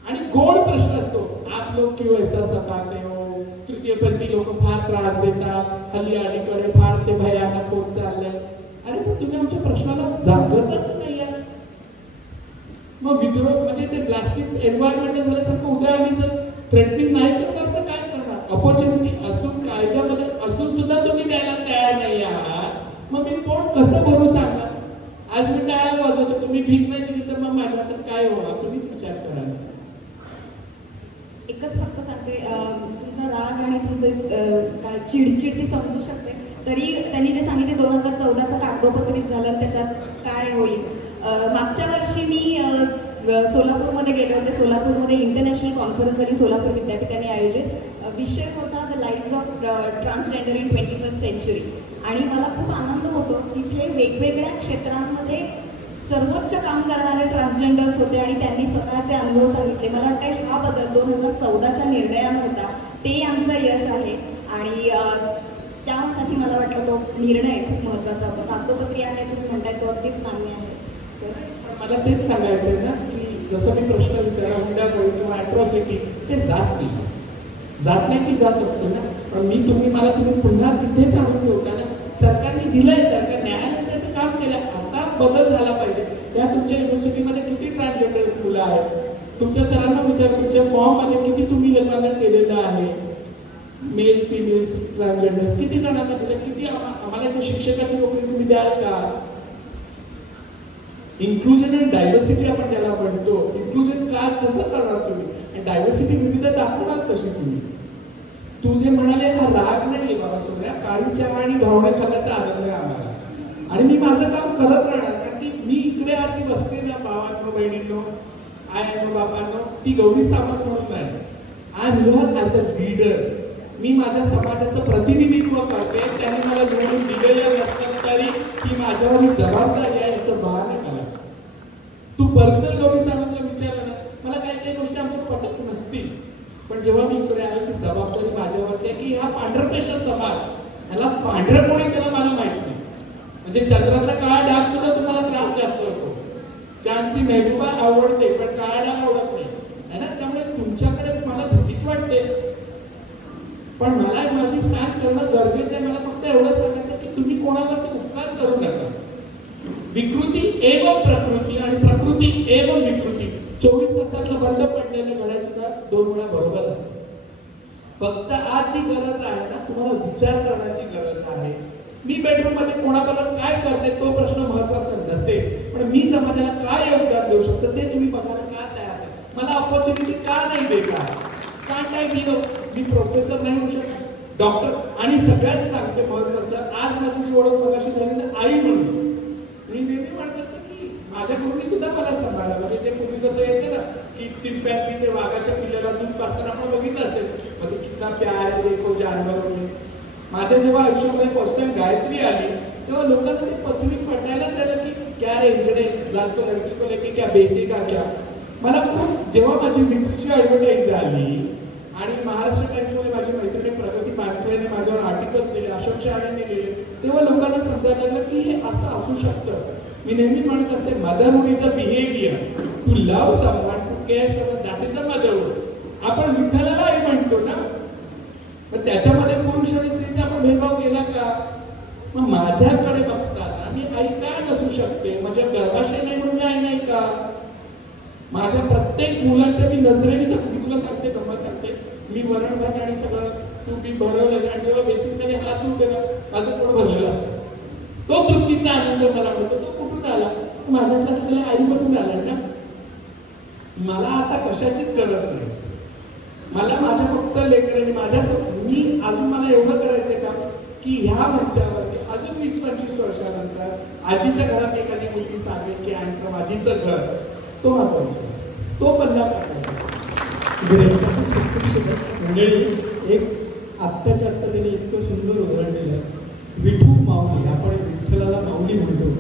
आणि गोड प्रश्न असतो आप लोग क्यों ऐसा सताते हो, तृतीयपंथी लोक फार त्रास देतात, हल्ली अलीकडे फार ते भयानक होत चाललंय. अरे पण तुम्ही आमच्या प्रश्नाला जागतच नाही आहे. मग विद्रोह म्हणजे ते प्लास्टिक एन्व्हायरमेंट झाल्यासारखं उद्या आम्ही जर थ्रेटनिंग नाही करणार तर काय करणार? अपॉर्च्युनिटी असून कायद्यामध्ये असून सुद्धा तुम्ही द्यायला तयार नाही आहात. मग मी पोट कसं भरू सांगा? आज मी टाळा वाजवतो, तुम्ही भीक नाही दिली तर मग माझ्या हातात काय होणार? तुम्हीच विचार करा. एकच फक्त सांगते, तुमचा राग आणि तुमचे काय चिडचिड ती समजू शकते. तरी त्यांनी जे सांगितले 2014चं कागदोपत्रीत झालं त्याच्यात काय होईल. मागच्या वर्षी मी सोलापूरमध्ये गेले होते. सोलापूरमध्ये इंटरनॅशनल कॉन्फरन्स झाली सोलापूर विद्यापीठाने आयोजित. विषय होता the lives of transgender in 21st century. आणि मला खूप आनंद होतो तिथे वेगवेगळ्या क्षेत्रांमध्ये सर्वोच्च काम करणारे ट्रान्सजेंडर्स होते आणि त्यांनी स्वतःचे अनुभव सांगितले. मला वाटतं हा बदल 2014च्या निर्णयानं होता, ते आमचं यश आहे. आणि त्यासाठी मला वाटलं तो निर्णय खूप महत्त्वाचा होता. कागदोपत्री आहे तुम्ही म्हणताय तो अगदीच मान्य आहे. मला तेच सांगायचं आहे ना की जसं मी प्रश्न विचारला हुंडाबळी किंवा अॅट्रॉसिटी ते जात नाही की जात असते ना. पण तुम्ही पुन्हा तिथेच आणून ठेवता ना. सरकारने दिलंय, सरकार न्यायालयाने त्याचं काम केलं. आता बदल झाला पाहिजे. त्या तुमच्या युनिव्हर्सिटीमध्ये किती ट्रान्सजेंडर्स मुलं आहेत? तुमच्या सरांना विचार, तुमच्या फॉर्म मध्ये किती तुम्ही लोकांना केलेलं आहे? मेल फिमेल ट्रान्सजेंडर्स किती जणांना दिलं? किती आम्हाला शिक्षकाची नोकरी तुम्ही द्याल का? इन्क्लुजन आणि डायव्हर्सिटी आपण ज्याला म्हणतो, इन्क्लुजन का कसं करणार तुम्ही आणि डायव्हर्सिटी विविधता दाखवणार कशी तुम्ही? तू जे म्हणाले हा राग नाहीये बाबा सोन्या, काळी चहा आणि घावणे खाण्याचा आनंद आहे आम्हाला. आणि मी माझं काम करत राहणार कारण की मी इकडे आजी बसते ना भावांनो बहिणींनो आयांनो बाबांनो, ती गौरी सावंत म्हणून नाही. I am here as a leader. मी माझ्या समाजाचं प्रतिनिधित्व करते. त्यांनी मला निवडून दिलेलं असताना तरी ती माझ्यावर जबाबदारी आहे याचं भान आहे मला. तू पर्सनल गौरी सावंतला विचारलं ना, मला काही गोष्टी आमच्या पटत नसतील, पण जेव्हा मी इकडे आलो ती जबाबदारी माझ्यावरती आहे की हा पांढरपेशा समाज, ह्याला पांढरं कोणी केलं मला माहित नाही. म्हणजे चंद्रातला काळा डाग सुद्धा तुम्हाला त्रास जास्त होतो. चान्सी मेहबूबा आवडते पण काळा डाग आवडत नाही ना. त्यामुळे तुमच्याकडे मला भीतीच वाटते, पण मला माझी स्थान करणं गरजेचं आहे. मला फक्त एवढं सांगायचं की तुम्ही कोणावरती उपकार करू नका. विकृती एवं प्रकृती आणि प्रकृती एवं विकृती 24 तासातलं बंद पडलेलं घड्याळ सुद्धा 2 वेळा बरोबर असतं. फक्त आजची गरज आहे ना, तुम्हाला विचार करण्याची गरज आहे. मी बेडरूम मध्ये कोणाबरोबर काय करते तो प्रश्न महत्वाचा नसेल, पण मी समाजाला काय योगदान देऊ शकतो ते तुम्ही बघायला का तयार आहे. मला ऑपॉर्च्युनिटी का नाही देता, का नाही मी प्रोफेसर नाही होऊ शकत, डॉक्टर. आणि सगळ्यात सांगते महत्वाचं, आज माझी जी ओळख मगाशी झाली ना आई म्हणून, मी नेहमी म्हणत असते की माझ्या गुरुनी सुद्धा मला सांभाळलं. म्हणजे ते पूर्वी कसं यायचं ना की चिंपॅन्झी ते वाघाच्या पिल्ल्याला दूध पाजताना आपण बघितलं असेल, म्हणजे कितना प्यार है देखो जानवर होते. माझ्या जेव्हा आयुष्यामध्ये फर्स्ट टाइम गायत्री आली तेव्हा लोकांना ते पचनी पटायला झालं की क्या रे इंजने लातो लड़की को लेके क्या बेचेगा क्या. मला खूप जेव्हा माझी विक्सची ऍडव्हर्टाईज आली आणि महाराष्ट्र टाइम्समध्ये माझी मैत्रिणी प्रगती मानकरेने माझ्यावर आर्टिकल्स दिले, अशोक शहाणेने लिहिले, तेव्हा लोकांना समजायला लागलं की हे असं असू शकतं. मी नेहमी म्हणत असते motherhood is a behaviour, to love someone, to care someone, that is a motherhood. आपण विठ्ठलाला आई म्हणतो ना, पण त्याच्यामध्ये पुरुष आणि स्त्रीचा आपण भेदभाव केला का. मग माझ्याकडे बघताना मी आई काय नसू शकते, माझ्या गर्भाशय नाही म्हणून मी आई नाही का. माझ्या प्रत्येक मुलांच्या मी नजरेने मी तुला सांगते गंमत सांगते, मी वरण भात आणि सगळं तू मी भरवलं आणि जेव्हा बेसिकली हात धुते ना माझं पोट भरलेलं असतं. तो तृप्तीचा आनंद मला मिळतो. तो कुठून आला, माझ्याकडे असलेल्या आईमधून आला ना. मला आता कशाचीच गरज नाही. मला माझ्या फक्त लेकरांनी माझ्या मी अजून मला एवढं करायचंय का की ह्या मंचावरती अजून 20-25 वर्षानंतर आजीच्या घरात एखादी मुलगी सांगेल की आणखं माझीचं घर, तो माझा विश्वास, तो बदला मंडळी. एक आत्ताच्या आत्ता त्याने इतकं सुंदर उदाहरण दिलं, विठू माऊली. आपण विठ्ठलाला माऊली म्हणतो,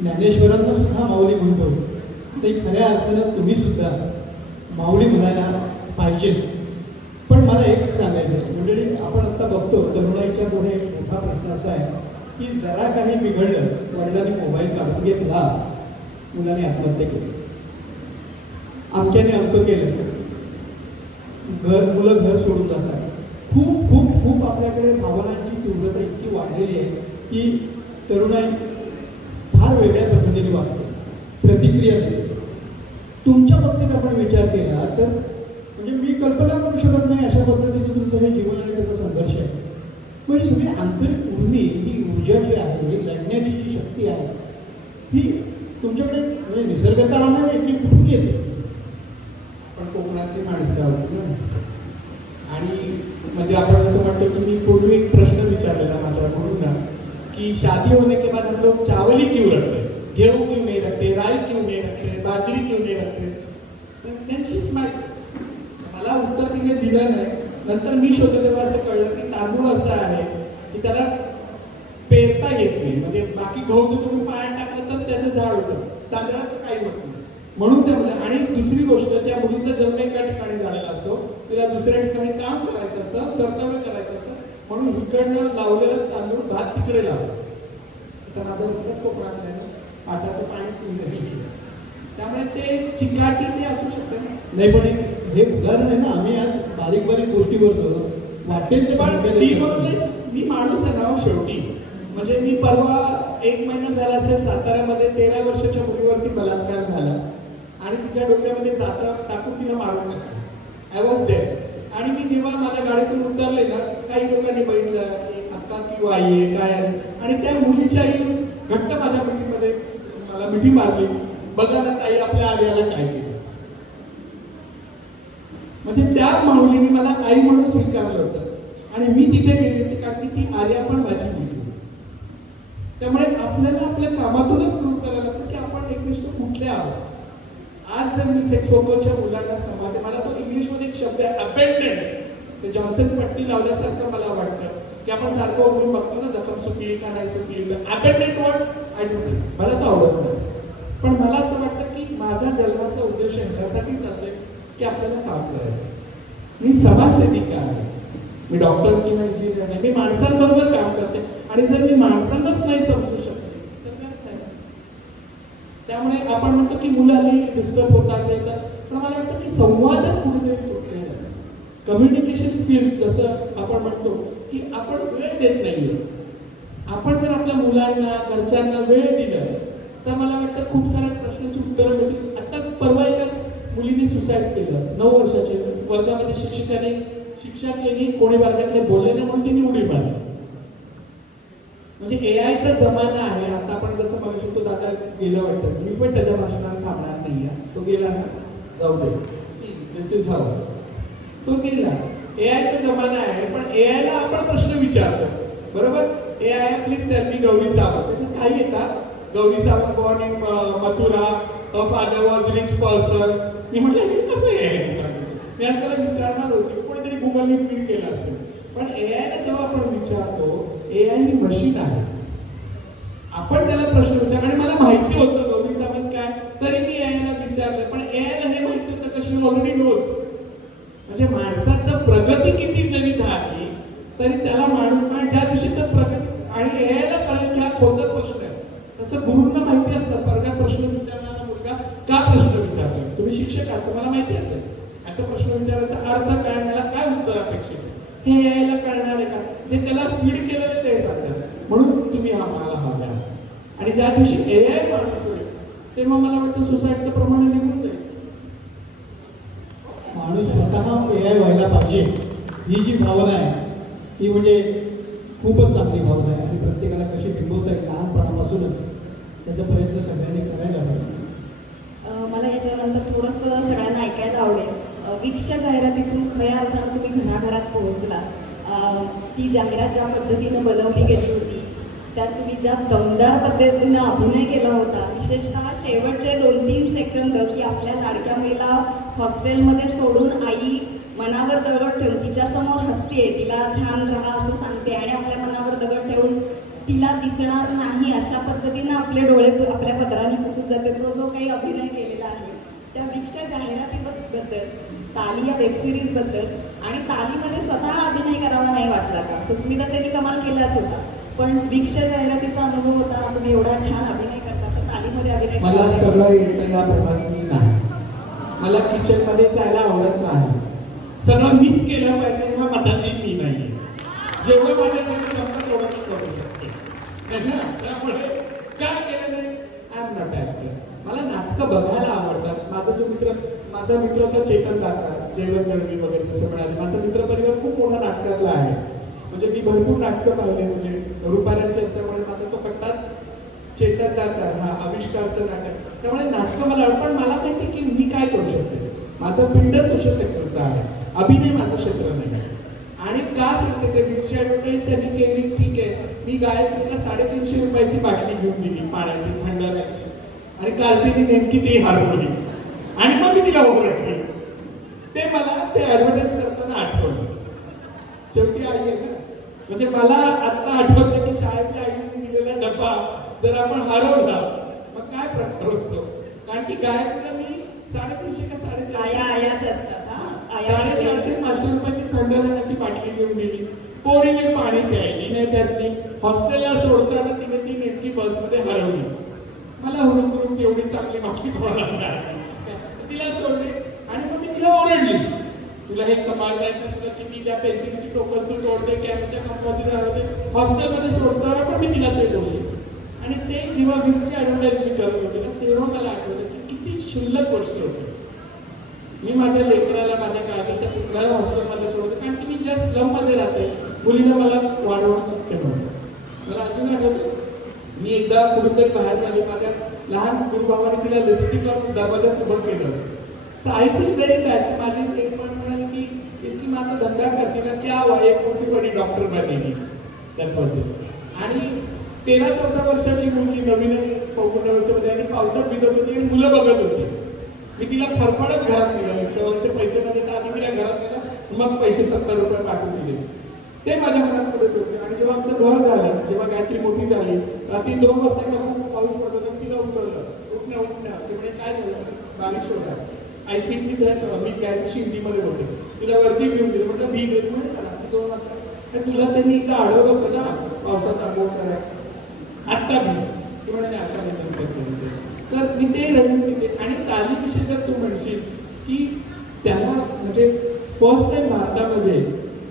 ज्ञानेश्वरांना सुद्धा माऊली म्हणतो, ते खऱ्या अर्थानं तुम्ही सुद्धा माऊली म्हणायला पाहिजेच. पण मला एक सांगायचं मंडळी, आपण आता बघतो तरुणाईच्या पुढे एक मोठा प्रश्न असा आहे की जरा काही बिघडलं, वडिलांनी मोबाईल काढून घेतला, मुलाने आत्महत्या केली, आमच्याने अमकं केलं, मुलं घर सोडून जातात. खूप खूप खूप आपल्याकडे भावनांची तीव्रता इतकी वाढलेली आहे की तरुणाई फार वेगळ्या पद्धतीने वागते, प्रतिक्रिया देते. तुमच्या बाबतीत आपण विचार केला तर म्हणजे मी कल्पना करू शकत नाही अशा पद्धतीचं तुमचं हे जीवन आणि त्याचा संघर्ष आहे. म्हणजे सगळी आंतरिक उर्मी, ही ऊर्जा जी आहे, ही लढण्याची जी शक्ती आहे, ही तुमच्याकडे म्हणजे निसर्गता नाही की कुठून येते. पण कोकणातली माणसं आहोत ना. आणि म्हणजे आपण असं म्हणतो की मी पूर्वी एक प्रश्न विचारलेला माझ्याकडून ना की शादी होने के बाद हम लोग चावली क्यों रखते, गेहूं क्यों नहीं रखते, राई क्यों नहीं रखते, बाजरी क्यों नहीं रखते. त्यांची स्माईल मला उत्तर तिने दिलं नाही. नंतर मी शोधलं तेव्हा असं कळलं की तांदूळ असा आहे की त्याला पेरता येत नाही. म्हणजे बाकी गहू जर तुम्ही पायात टाकलं तर त्याचं झाड होतं, तांदळाचं काही होत नाही. म्हणून ते म्हणलं. आणि दुसरी गोष्ट, त्या मुलीचा जन्म एका ठिकाणी झालेला असतो, तिला दुसऱ्या ठिकाणी काम करायचं असतं, कर्तव्य करायचं असतं, म्हणून इकडनं लावलेलं तांदूळ भात तिकडे लावतो. तर माझं लग्नच कोकणात नाही, पाटाचं पाणी पिऊन गेलं, त्यामुळे ते चिकाटी ते असू शकतं नाही. पण हे उदाहरण आहे ना, आम्ही आज बारीक बारीक गोष्टी बोलतो, वाटेल ते पण मी माणूस आहे ना शेवटी. म्हणजे मी परवा 1 महिना झाला असेल साताऱ्यामध्ये 13 वर्षाच्या मुलीवरती बलात्कार झाला आणि तिच्या डोक्यामध्ये जाता टाकून तिला मारून टाकलं. I was there. आणि मी जेव्हा माझ्या गाडीतून उतरले ना, काही लोकांनी बघितलं आता किंवा आई आहे काय आहे, आणि त्या मुलीच्या आई घट्ट माझ्या मिठीमध्ये मला मिठी मारली, बघा ना ताई आपल्या आर्याला काय केलं. म्हणजे त्या माऊलीने मला आई म्हणून स्वीकारलं होतं आणि मी तिथे गेले होते कारण की ती आर्या पण माझी मुलगी. त्यामुळे आपल्याला आपल्या कामातूनच प्रूव्ह करायला लागतं की आपण एकनिष्ठ कुठले आहोत. आज जर मी सेक्स वर्करच्या मुलांना समाज, मला तो इंग्लिशमध्ये एक शब्द आहे अबेंडेड, ते जॉन्सन पट्टी लावल्यासारखं मला वाटतं की आपण सारखं उघडून बघतो ना जखम सुकली का नाही सुकली. अबेंडेड वर्ड आय डोंट, मला तो आवडत नाही. पण मला असं वाटतं की माझ्या जन्माचा उद्देश ह्यासाठीच असेल की आपल्याला काम करायचं. मी समाजसेविका आहे, मी डॉक्टर किंवा इंजिनियर नाही, मी माणसांबरोबर काम करते. आणि जर मी माणसांनाच नाही समजू शकते तर काय नाही. त्यामुळे आपण म्हणतो की मुलांनी डिस्टर्ब होतात येतात, पण मला वाटतं की संवादच कुठेतरी तुटलेला आहे. कम्युनिकेशन स्किल्स जसं आपण म्हणतो की आपण वेळ देत नाहीये. आपण जर आपल्या मुलांना घरच्यांना वेळ दिलं तर मला वाटतं खूप साऱ्या प्रश्नांची उत्तरं मिळतील. आता परवा एका मुलीने सुसाईड केलं, 9 वर्षाची, वर्गामध्ये शिक्षा केली, कोणी वर्गातले बोलले नाही म्हणून तिने उडी मारली. म्हणजे एआयचा जमाना आहे आता. आपण जसं बघू शकतो, दादा गेलं वाटतं, मी पण त्याच्या भाषणात थांबणार नाही, तो गेला ना, जाऊ दे, दिस इज हाऊ, तो गेला. एआयचा जमाना आहे, पण एआयला आपण प्रश्न विचारतो, बरोबर. AI please tell me Gauri Sawant, त्याच्यात काही येतात. Gauri Sawant born in Mathura, her father was rich person. मी म्हटलं हे कसं आहे सांगितलं. मी आज त्याला विचारणार होती, कोणीतरी गुगलने फीड केलं असेल. पण एआयला जेव्हा आपण विचारतो, एआय ही मशीन आहे, आपण त्याला प्रश्न विचार. आणि मला माहिती होतं गौरी सावंत काय, तरी मी एआयला विचारलं. पण एआयला हे माहिती होतं कशी ऑलरेडी नोज. म्हणजे माणसाचं प्रगती किती जरी झाली तरी त्याला माणूस ज्या दिवशी तर प्रगती, आणि एआयला कळेल की हा खोचा प्रश्न आहे. तसं गुरूंना माहिती असतं, वर्गात प्रश्न विचारणारा मुलगा का प्रश्न विचारतो. तुम्ही शिक्षक आहात, तुम्हाला माहिती असेल याचा प्रश्न विचारायचा अर्थ काय, त्याला काय उत्तर अपेक्षित आहे, हे यायला कळणार आहे का. जे त्याला फीड केलेलं ते सांगतात. म्हणून तुम्ही हा मला हवा. आणि ज्या दिवशी एआय माणूस होईल तेव्हा मला वाटतं सुसाईडचं प्रमाण निघून जाईल. माणूस स्वतः एआय व्हायला पाहिजे, ही जी भावना आहे ही म्हणजे खूपच चांगली भावना आहे. आणि प्रत्येकाला कशी बिंबवता येईल लहानपणापासूनच त्याचा प्रयत्न सगळ्यांनी करायला पाहिजे. मला याच्यानंतर थोडंसं सगळ्यांना ऐकायला आवडेल. विक्सच्या जाहिरातीतून खऱ्या अर्थानं तुम्ही घराघरात पोहोचला. ती जाहिरात ज्या पद्धतीनं बनवली गेली होती, त्यात तुम्ही ज्या दमदार पद्धतीनं अभिनय केला होता, विशेषतः शेवटचे 2-3 सेकंद, की आपल्या लाडक्या मुलीला हॉस्टेलमध्ये सोडून आई मनावर दगड ठेवून तिच्यासमोर हसते, तिला छान राहा असं सांगते, आणि आपल्या मनावर दगड ठेवून तिला दिसणार नाही अशा पद्धतीनं आपले डोळे आपल्या पदराने पुसत जाते. तो जो काही अभिनय केलेला आहे त्या विक्सच्या जाहिरातीबद्दल, ताली या वेबसिरीजबद्दल, आणि तालीमध्ये स्वतः अभिनय करावा नाही वाटला का. सुस्मिता त्यांनी कमाल केलाच होता, पण विक्सच्या जाहिरातीचा अनुभव होता, तुम्ही एवढा छान अभिनय करता, तर तालीमध्ये अभिनय मला सगळं येतं या प्रमाणे नाही. मला किचन मध्ये जायला आवडत नाही. सगळं मीच केलं पाहिजे ह्या मताची मी नाही. जेवढं माझ्यासाठी जमतं तेवढं मी करू शकते. त्यामुळे काय केलं नाही, आय एम नॉट ॲक्टर. मला नाटकं बघायला आवडतात. माझा मित्र होता चेतन दाता, जेवण गरमी वगैरे जसं म्हणाले. माझा मित्र परिवार खूप मोठा नाटकातला आहे. म्हणजे मी भरपूर नाटकं पाहिले, म्हणजे रुपाऱ्यांचे असल्यामुळे माझा तो कट्टाच चेतन दाता, हा आविष्कारचं नाटक. त्यामुळे नाटकं मला आवडतं. पण मला माहिती की मी काय करू शकते. माझं पिंड सोशल सेक्टरचा आहे, अभिनय माझं क्षेत्र नाही. आणि का सांगते ते, विक्सची ॲडव्हर्टाईज त्यांनी केली, ठीक आहे. मी गायत्रीला 350 रुपयाची बाटली घेऊन दिली पाण्याची, थंड राहायची, आणि कार्तिनी नेमकी ती हरवली, आणि मग मी तिला ओरडली. ते मला ते ॲडव्हर्टाईज करताना आठवलं. शेवटी आई आहे ना. म्हणजे मला आता आठवतं की शाळेतल्या आईने दिलेला डब्बा जर आपण हरवला मग काय प्रकार होतो. कारण की गायत्रीला मी 350 का 450 असतात, 450-500 रुपयाची थंड राहण्याची बाटली घेऊन दिली. पोरीने पाणी प्यायली नाही त्यातली. हॉस्टेलला सोडताना तिने ती नेमकी बसमध्ये हरवली. मला हुडकून एवढी चांगली बाटली कोणाला नाही. तिला सोडली आणि मग मी तिला ओरडली, तुला हे सांभाळता येतं, तुला किती त्या पेन्सिलची टोकस तू तोडते, कॅमेच्या कंपॉसिट हरवते. हॉस्टेलमध्ये सोडताना पण मी तिला ते बोलले. आणि ते जेव्हा विक्सची ॲडव्हर्टाईज मी करत होते ना, तेव्हा मला आठवलं की किती क्षुल्लक गोष्ट होती. मी माझ्या लेकराला, माझ्या काळजाच्या पुत्राला हॉस्टेलमध्ये सोडतो, कारण की मी ज्या स्लममध्ये राहते, मुलीला मला वाढवणं शक्य नव्हतं. मला अजून आठवतं, मी एकदा कुठेतरी बाहेर आली, माझ्या लहान गुरुभावाने तिला लिपस्टिक लावून दरवाजात उभं केलं. So I feel very bad. माझी एक पण म्हणाली की इसकी माँ तो धंदा करती ना, क्या हुआ, एक मोठी बडी डॉक्टर बनेगी. आणि 13-14 वर्षाची मुलगी नवीनच पौगंडावस्थेमध्ये आणि पावसात भिजत होती आणि मुलं बघत होती. मी तिला फरफडत घरात नेलं, रिक्षावरचे पैसे न देता आधी तिला घरात नेलं, मग पैसे 70 रुपये पाठवून दिले. ते माझ्या मनात पडत होते. आणि जेव्हा आमचं घर झालं, जेव्हा गायत्री मोठी झाली, रात्री 2 वाजता खूप पाऊस पडत होता, तिला उठवलं, उठण्या ते म्हणजे काय झालं, बारीक शोधा आईस्क्रीम मी गायत्री हिंदीमध्ये बोलते, तिला वरती घेऊन दिलं. म्हटलं मी देत म्हणजे रात्री 2 वाजता तुला त्यांनी इथं अडवलं होतं ना पावसात आंघोळ करायला, आत्ता भीज ती म्हणजे आता नाही. तर मी ते रडून घेते. आणि तालीविषयी जर तू म्हणशील की त्याला म्हणजे फर्स्ट टाइम भारतामध्ये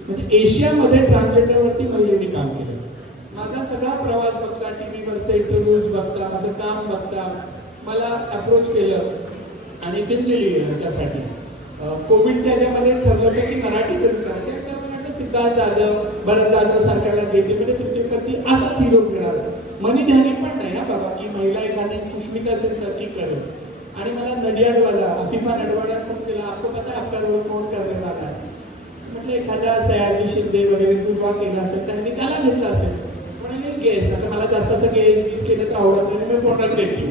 म्हणजे एशियामध्ये ट्रान्सजेंडरवरती महिलेने काम केलं. माझा सगळा प्रवास बघता, टीव्हीवरचे इंटरव्ह्यूज बघता, माझं काम बघता, मला अप्रोच केलं आणि फिल्म दिली याच्यासाठी. कोविडच्या ह्याच्यामध्ये ठरलं होतं की मराठी फिल्म करायची. तर मी म्हटलं सिद्धार्थ जाधव, भरत जाधव सारख्याला घेते म्हणजे तुमच्याप्रती असाच हिरो मिळणार. मनी ध्यानी पण नाही ना बाबा की महिला एखादी सुष्मिता सेन सारखी करेल. आणि मला नडियाडवाला आसिफा नडवाडा फोन केला, आपको पता आपका रोल कोण करने वाला है. म्हटलं एखाद्या सयाजी शिंदे वगैरे उभा केला असेल त्यांनी त्याला घेतला असेल. म्हणे गेस, आता मला जास्त असं गेस बीस केलं तर आवडत नाही, मी फोनच देते.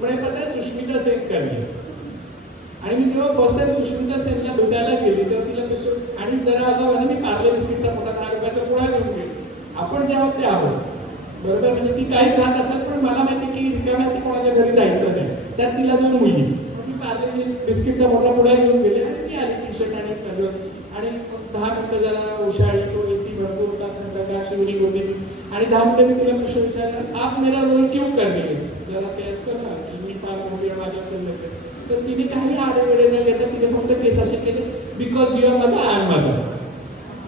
म्हणे पता सुष्मिता सेन करली. आणि मी जेव्हा फर्स्ट टाइम सुष्मिता सेनला भेटायला गेली तेव्हा तिला कसं, आणि जरा आता मी पार्ले बिस्किटचा मोठा 10 रुपयाचा पुडा घेऊन गेलो. आपण जे आहोत ते आहोत बरोबर, म्हणजे ती काही खात असेल पण मला माहिती की रिकाम्या ती कोणाच्या घरी जायचं नाही. त्यात तिला 2 मुली, मी पार्ले बिस्किटचा मोठा पुडा घेऊन गेले आणि ती आली टी शर्ट आणि कलर. आणि 10 मिनिटं जरा उशाळी, तो एसी भरपूर होता, थंडगार शिवरी होती. आणि 10 मिनिटं मी तिला प्रश्न विचारला, आप मेरा रोल क्यों कर रही है. जरा ते असतं ना की मी फार मोठी माझ्या फिल्म. तर तिने काही आडेवेडे न घेता तिने फक्त केस असे केले, because you are mother, I am mother.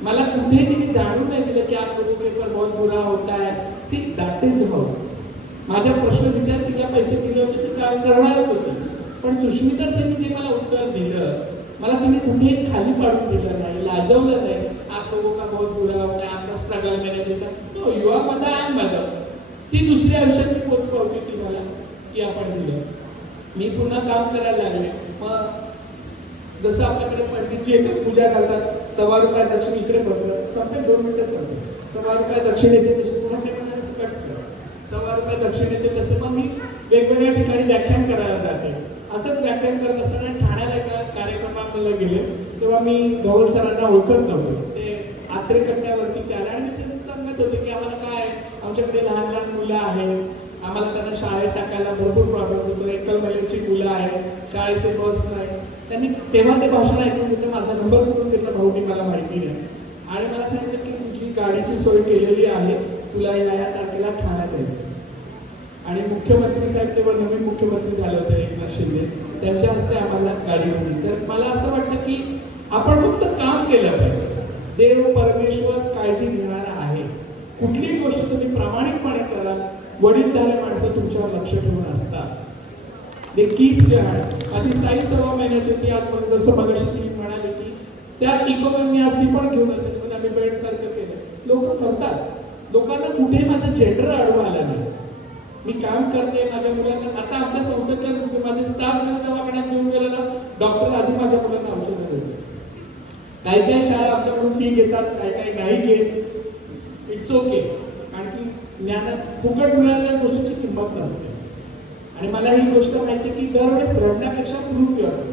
मला कुठे तिने जाणून नाही दिलं की आप लोगों के ऊपर बहुत बुरा होता है. See that is how. माझ्या प्रश्न विचार तिला पैसे दिले होते ती काम करणारच होती. पण सुष्मिता सेन जे मला उत्तर दिलं, मला तिने कुठे खाली पाडून दिलं नाही, लाजवलं नाही. आप लोगों का बहुत बुरा होता है, आपका स्ट्रगल मैंने देखा. No, you are mother, I am mother. ती दुसऱ्या आयुष्यात मी पोच पावली ती मला की आपण दिलं. मी पुन्हा काम करायला लागले. मग जसं आपल्याकडे पंडितजी येतात, पूजा करतात, ₹1.25 दक्षिण इकडे पडलं, संपले 2 मिनिटं संपले. ₹1.25 दक्षिणेचे ₹1.25 दक्षिणेचे तसे मग मी वेगवेगळ्या ठिकाणी व्याख्यान करायला जाते. असंच व्याख्यान करत असताना ठाण्याला एका कार्यक्रमाला गेले तेव्हा मी धवल सरांना ओळखत नव्हतो. ते आत्रे कट्ट्यावरती त्याला, आणि ते सांगत होते की आम्हाला काय, आमच्याकडे लहान लहान मुलं आहेत, आम्हाला त्यांना शाळेत टाकायला भरपूर प्रॉब्लेम्स होतो, एकल महिलेची मुलं आहेत, शाळेचे बस नाही. त्यांनी तेव्हा ते भाषण ऐकून घेतलं, माझा नंबर कुठून घेतला भाऊनी मला माहिती नाही. आणि मला सांगितलं की तुझी गाडीची सोय केलेली आहे, तुला या तारखेला ठाण्यात यायचं. आणि मुख्यमंत्री साहेब तेव्हा नवीन मुख्यमंत्री झाले होते एकनाथ शिंदे, त्यांच्या हस्ते आम्हाला गाडी होती. तर मला असं वाटतं की आपण फक्त काम केलं पाहिजे. देव परमेश्वर काळजी घेणारा आहे. कुठलीही गोष्ट तुम्ही प्रामाणिकपणे कराल, वडीलधारे माणसं तुमच्यावर लक्ष ठेवून असतात. ते कीप जे आहे, माझी 6 महिन्याची होती आज, जसं मगाशी ती म्हणाली की त्या इकोनॉमी आज ती पण घेऊन येते, पण आम्ही बेड सारखं केलं. लोक करतात, लोकांना कुठे माझं जेंडर अडवं आलं नाही. मी काम करते, माझ्या मुलांना, आता आमच्या संस्थेतल्या माझे स्टाफ जर दवाखान्यात घेऊन गेला ना, डॉक्टर आधी माझ्या मुलांना औषधं देतात. काही काही शाळा आमच्याकडून फी घेतात, काही काही नाही घेत. इट्स ओके, कारण की ज्ञान फुकट मिळालेल्या गोष्टीची किंमत नसते. आणि मला ही गोष्ट माहिती की दरवेळेस रडण्यापेक्षा प्रूफ असेल.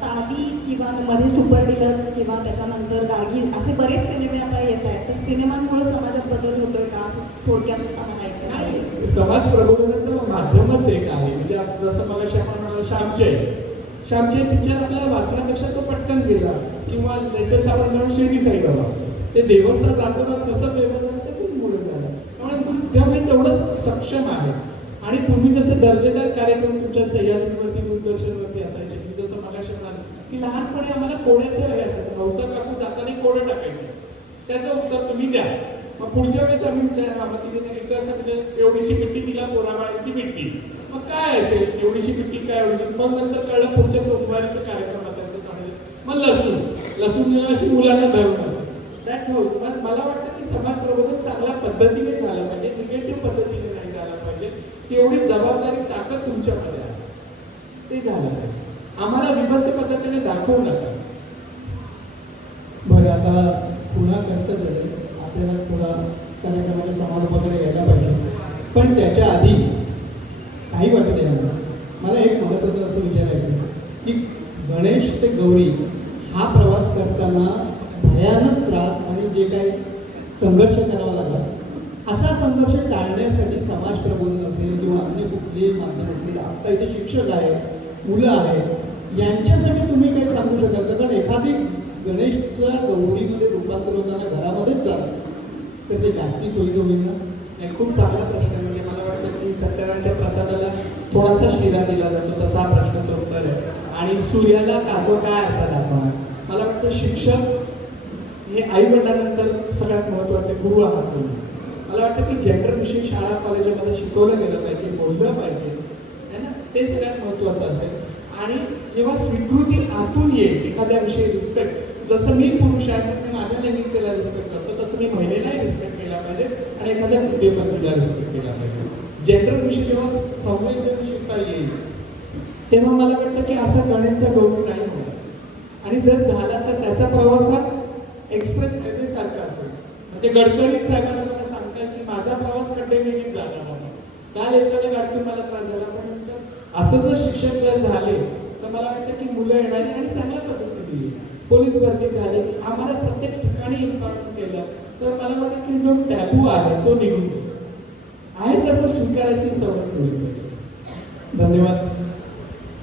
तादी किंवा मध्ये सुपर डिलक्स किंवा त्याच्यानंतर दागी असे बरेच सिनेमे आता येत आहेत. तर सिनेमांमुळे समाजात बदल होतोय का, असं थोडक्यात आम्हाला ऐकायला नाही, समाज प्रबोधनाचं माध्यमच एक आहे. म्हणजे जसं मला आपण म्हणाल श्यामचे पिक्चर आपल्याला वाचण्यापेक्षा तो पटकन गेला, किंवा लेटेस्ट आपण म्हणून शिर्डी साईड हवा, ते देवस्थान दाखवतात कसं फेमस झालं तसंच मुळे झालं. त्यामुळे तेवढंच सक्षम आहे. आणि पूर्वी जसं दर्जेदार कार्यक्रम तुमच्या सह्याद्रीवरती, दूरदर्शनवरती असायचे, जसं मगाशी म्हणाल की लहानपणी आम्हाला कोड्याचं हे असायचं, हौसा काकू जाताना कोडं टाकायचं, त्याचं उत्तर तुम्ही द्या. मग पुढच्या वेळेस आम्ही विचारला, मग तिने एकदा असं म्हणजे एवढीशी मिट्टी दिला, पोराबाळाची मिट्टी, मग काय असेल एवढीशी मिट्टी, काय एवढीशी. मग नंतर कळलं पुढच्या सोमवारी तो कार्यक्रम असायचा सांगितलं. मग लसूण दिलं अशी मुलांना धरून असं दॅट हाऊस. पण मला वाटतं की समाज प्रबोधन चांगल्या पद्धतीने झालं पाहिजे, निगेटिव्ह पद्धतीने नाही झालं पाहिजे. तेवढी जबाबदारी ताकद तुमच्यामध्ये आहे, ते झालं पाहिजे. आम्हाला विभत्स पद्धतीने दाखवू नका. बरं, आता पुन्हा कर्तव्य आपल्याला थोडा कार्यक्रमाच्या समारोपाकडे यायला पाहिजे. पण त्याच्या आधी काही वाटत आहे मला एक महत्त्वाचं असं विचारायचं की गणेश ते गौरी हा प्रवास करताना भयानक त्रास आणि जे काही संघर्ष करावा लागला, असा संघर्ष टाळण्यासाठी समाज प्रबोधन असेल किंवा अन्य कुठलेही माध्यम असेल, आता इथे शिक्षक आहेत, मुलं आहेत, यांच्यासाठी तुम्ही काही सांगू शकाल का? कारण एखादी गणेशच्या गौरीमध्ये रूपांतर होताना घरामध्येच चालतं, तर ते जास्ती सोयीचं होईल ना? खूप चांगला प्रश्न आहे. म्हणजे मला वाटतं की सत्यनारायणच्या प्रसादाला थोडासा शिरा दिला जातो, तसा हा प्रश्नाचं उत्तर आहे. आणि सूर्याला काजो काय असा दाखवणार. मला वाटतं शिक्षक हे आई वडिलांनंतर सगळ्यात महत्त्वाचं गुरु आहात तुम्ही. मला वाटतं की जेंडर विषयी शाळा कॉलेजामध्ये शिकवलं गेलं पाहिजे, बोललं पाहिजे, है ना, ते सगळ्यात महत्त्वाचं असेल. आणि जेव्हा स्वीकृती आतून येईल एखाद्याविषयी रिस्पेक्ट, जसं मी पुरुष आहे मी माझ्या लैंगिकतेला रिस्पेक्ट करतो, तसं मी महिलेलाही रिस्पेक्ट केला पाहिजे आणि एखाद्या तृतीयपंथीला रिस्पेक्ट केला पाहिजे. जेंडर विषयी जेव्हा संवेदनशीलता येईल तेव्हा मला वाटतं की असा गणेशचा गौरव नाही होणार. आणि जर झाला तर त्याचा प्रवास हा एक्सप्रेस हायवे सारखा असेल. म्हणजे गडकरी साहेबांना मला सांगतात की माझा प्रवास खड्डेविहीत झाला नाही, काल येताना गाडीतून मला त्रास झाला, पण असं जर शिक्षक जर झाले तर मला वाटतं की मुलं येणारी आणि चांगल्या पद्धतीने पोलीस भरती झाली, आम्हाला प्रत्येक ठिकाणी इम्पॉर्टंट केलं तर मला वाटतं की जो टॅबू आहे तो निघून जाईल. आहे तसं स्वीकारायची सवय होईल. धन्यवाद.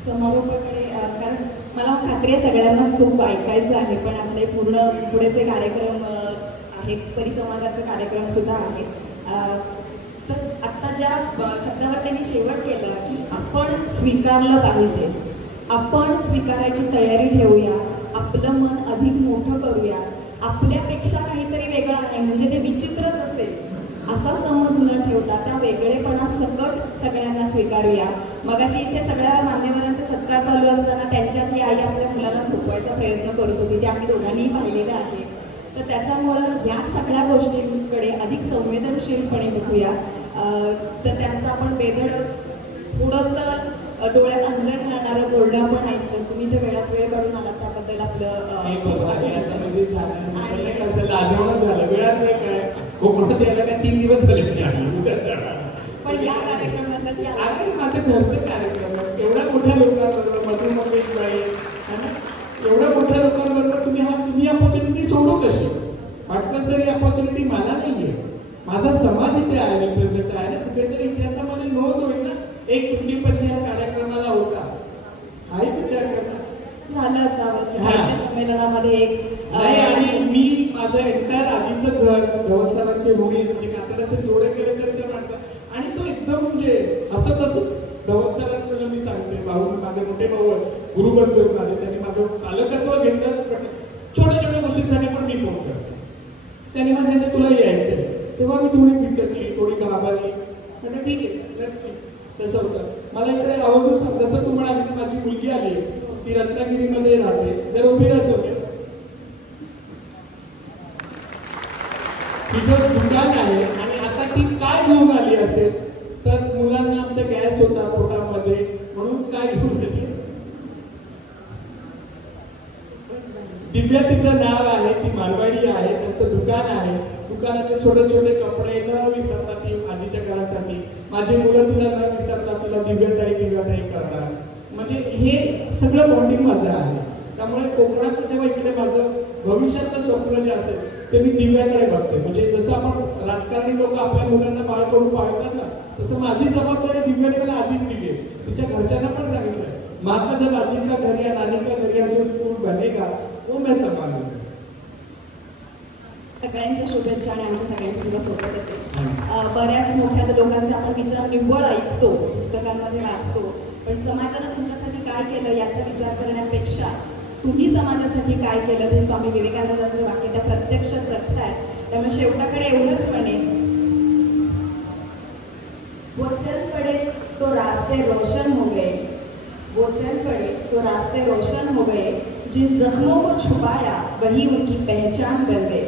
समारोपाकडे कारण मला खात्री आहे सगळ्यांनाच खूप ऐकायचं आहे, पण आपले पूर्ण पुढेचे कार्यक्रम आहेत, परिसंवादाचे कार्यक्रम सुद्धा आहेत. तर आत्ता ज्या शब्दावर त्यांनी शेवट केला की आपण स्वीकारलं पाहिजे, आपण स्वीकारायची तयारी ठेवूया, आपलं मन अधिक मोठं करूया, आपल्यापेक्षा काहीतरी वेगळं आहे म्हणजे ते विचित्रच असेल असा समज न ठेवता त्या वेगळेपणा सकट सगळ्यांना स्वीकारूया. मगाशी इथे सगळ्या मान्यवरांचे सत्कार चालू असताना त्यांच्यातली आई आपल्या मुलाला झोपवायचा प्रयत्न करत होती, ते आम्ही दोघांनीही पाहिलेलं आहे. तर त्याच्यामुळं या सगळ्या गोष्टींकडे अधिक संवेदनशीलपणे बघूया. तर त्यांचं आपण बेधड थोडंसं डोळ्यात अंधण राहणारं बोलणं पण ऐकलं. तुम्ही ते वेळात वेळ काढून आलात त्याबद्दल झालं. वेळात वेळ काय कोकणात यायला काय 3 दिवस झाले पण या कार्यक्रमासाठी माझं घरचं कार्यक्रम आहे. एवढ्या मोठ्या लोकांबरोबर मधुमकेश बाई एवढ्या मोठ्या लोकांबरोबर तुम्ही अपॉर्च्युनिटी सोडू कशी वाटतं सर? ही अपॉर्च्युनिटी मला नाहीये, माझा समाज इथे आहे, रिप्रेझेंट आहे ना, कुठेतरी इतिहासामध्ये नोंद होईल ना. एक तृतीयपंथी या कार्यक्रमाला होता, आहे विचार करा. झालं असावं संमेलनामध्ये एक नाही. आणि मी माझं एंटायर आजीचं घर धवलसरांचे होळी म्हणजे कातडाचे जोडे केले तरी त्या माणसं आणि तो एकदम म्हणजे असं तसं धवलसरांकडून मी सांगते, भाऊ माझे मोठे भाऊ गुरुबंधू आहेत माझे, त्यांनी माझं पालकत्व घेतलं. छोट्या छोट्या गोष्टींसाठी पण मी फोन करते. त्यांनी माझ्या इथे तुला यायचंय, तेव्हा मी थोडी बिचकली, थोडी घाबरली, म्हणजे ठीक आहे तसं होतं. मला इकडे आवर्जून सांग, जसं तू म्हणाली की माझी मुलगी आली, ती रत्नागिरीमध्ये राहते, जर उभी राहते, तिचं दुकान आहे आणि आता ती काय घेऊन आली असेल तर मुलांना आमच्या गॅस होता पोटामध्ये म्हणून काय घेऊन आली. दिव्या तिचं नाव आहे, ती मारवाडी आहे, त्यांचं दुकान आहे, दुकानाचे छोटे छोटे कपडे न विसरता ती आजीच्या घरासाठी, माझी मुलं तिला न विसरता तिला दिव्याताई करणार. म्हणजे हे सगळं बॉन्डिंग माझं आहे. त्यामुळे कोकणात जेव्हा इकडे माझं भविष्यातलं स्वप्न जे असेल ते मी दिव्याकडे बघते. म्हणजे जसं आपण राजकारणी लोक आपल्या मुलांना बाळ करून पाळतात ना, तसं माझी जबाबदारी दिव्याने मला आधीच दिली आहे. तिच्या घरच्यांना पण सांगितलंय, माता जब आजी का घर या नानी का घर या जो स्कूल बनेगा वो मैं संभालूंगा. सगळ्यांच्या शुभेच्छा आणि आमच्या सगळ्यांच्या तुला सोबत असेल. बऱ्याच मोठ्या लोकांचे आपण विचार निव्वळ ऐकतो, पुस्तकांमध्ये वाचतो, पण समाजानं तुमच्यासाठी काय केलं याचा विचार करण्यापेक्षा तुम्ही समाजासाठी काय केलं हे स्वामी विवेकानंदांचं वाक्य त्या प्रत्यक्षात जगताय. त्यामुळे शेवटाकडे एवढंच म्हणेन, वो चल पडे तो रास्ते रोशन हो गए, वो चल पड़े तो रास्ते रोशन हो गए, जिन जख्मों को छुपाया वही उनकी पहचान बन गए.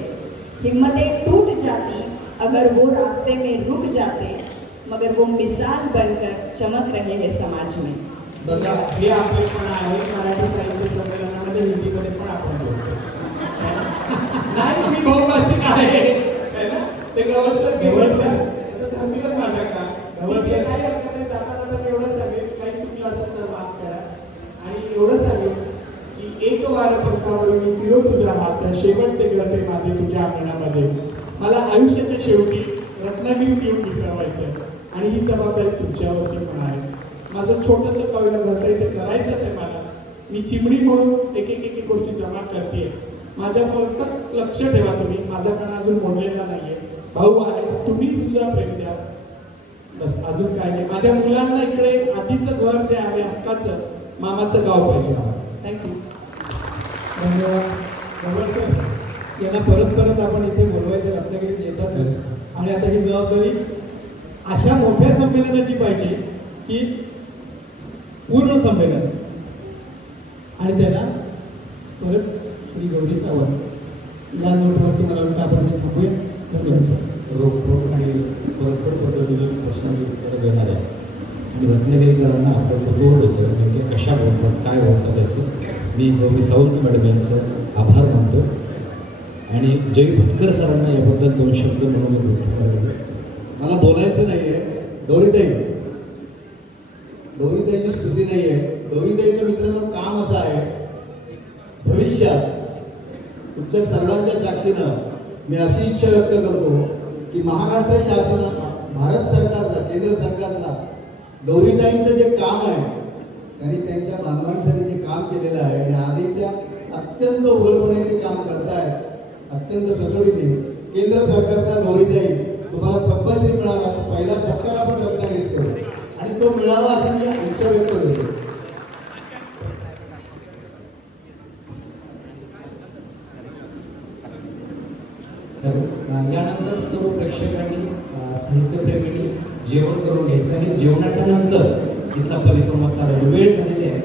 हिम्मतें टूट जाती अगर वो रास्ते में रुक जाते, मगर वो मिसाल बनकर चमक रहे हैं समाज में. बघा, हे आपले पण आहे. मराठी साहित्य संमेलनामध्ये हिंदीमध्ये पण आपण बोलतो नाही, मी बहुभाषिक आहे ना. ते गवसर धर्मीवर माझ्या का गवसर काही अर्थ नाही. जाता जाता एवढं सांगेल, काही चुकलं असेल तर माफ करा. आणि एवढं सांगेल की एक वार पंखावर मी फिरो तुझा हात, शेवटचे ग्रंथ माझे तुझ्या अंगणामध्ये. मला आयुष्याच्या शेवटी रत्नागिरी येऊन विसरवायचं आणि ही जबाबदारी तुमच्यावरती पण आहे. माझं छोटंसं कविता ग्रंथ इथे करायचंच आहे मला. मी चिमणी म्हणून एक एक एक गोष्टी जमा करते. माझ्या फक्त लक्ष ठेवा तुम्ही, माझा पण अजून मोडलेला नाहीये. भाऊ आहे, तुम्ही सुद्धा प्रेम द्या, बस अजून काय नाही. माझ्या मुलांना इकडे आजीचं घर जे आहे हक्काचं मामाचं गाव पाहिजे. थँक्यू. धन्यवाद. यांना परत परत आपण इथे बोलवायचं, रत्नागिरीत येतात जबाबदारी अशा मोठ्या संमेलनाची पाहिजे की पूर्ण संमेलन, आणि त्याला परत श्री गौरी सावंत या नोटवरती मला वाटतं आपण ते थांबूया. धन्यवाद सर. रोखोक आणि परस्पर पद्धतीने प्रश्नांची उत्तरं देणार आहे आणि रत्नागिरीकरांना आपलं कुतूहल होतं म्हणजे कशा बोलतात काय बोलतात याचं मी गौरी सावंत मॅडम यांचं आभार मानतो आणि जय भटकर सरांना याबद्दल 2 शब्द म्हणून गोष्ट करायचं. मला बोलायचं नाही आहे. गौरीताईची स्तुती नाही आहे. गौरीताईचं मित्रांनो काम असं आहे, भविष्यात तुमच्या सर्वांच्या साक्षीनं मी अशी इच्छा व्यक्त करतो की महाराष्ट्र शासन, भारत सरकारला, केंद्र सरकारला गौरीताईंचं जे काम आहे, त्यांनी त्यांच्या मानवांसाठी जे काम केलेलं आहे आणि आजही त्या अत्यंत उघडपणे ते काम करतायत, अत्यंत सचोटीने. केंद्र सरकारचा गौरीताई तुम्हाला पद्मश्री मिळाला, पहिला सत्कार आपण रत्नागिरीत करू आणि तो मिळावा अशी मी इच्छा व्यक्त करतो. यानंतर सर्व प्रेक्षकांनी साहित्यप्रेमींनी जेवण करून घ्यायचं आणि जेवणाच्या नंतर इथला परिसंवाद चालू वेळ झालेली आहे.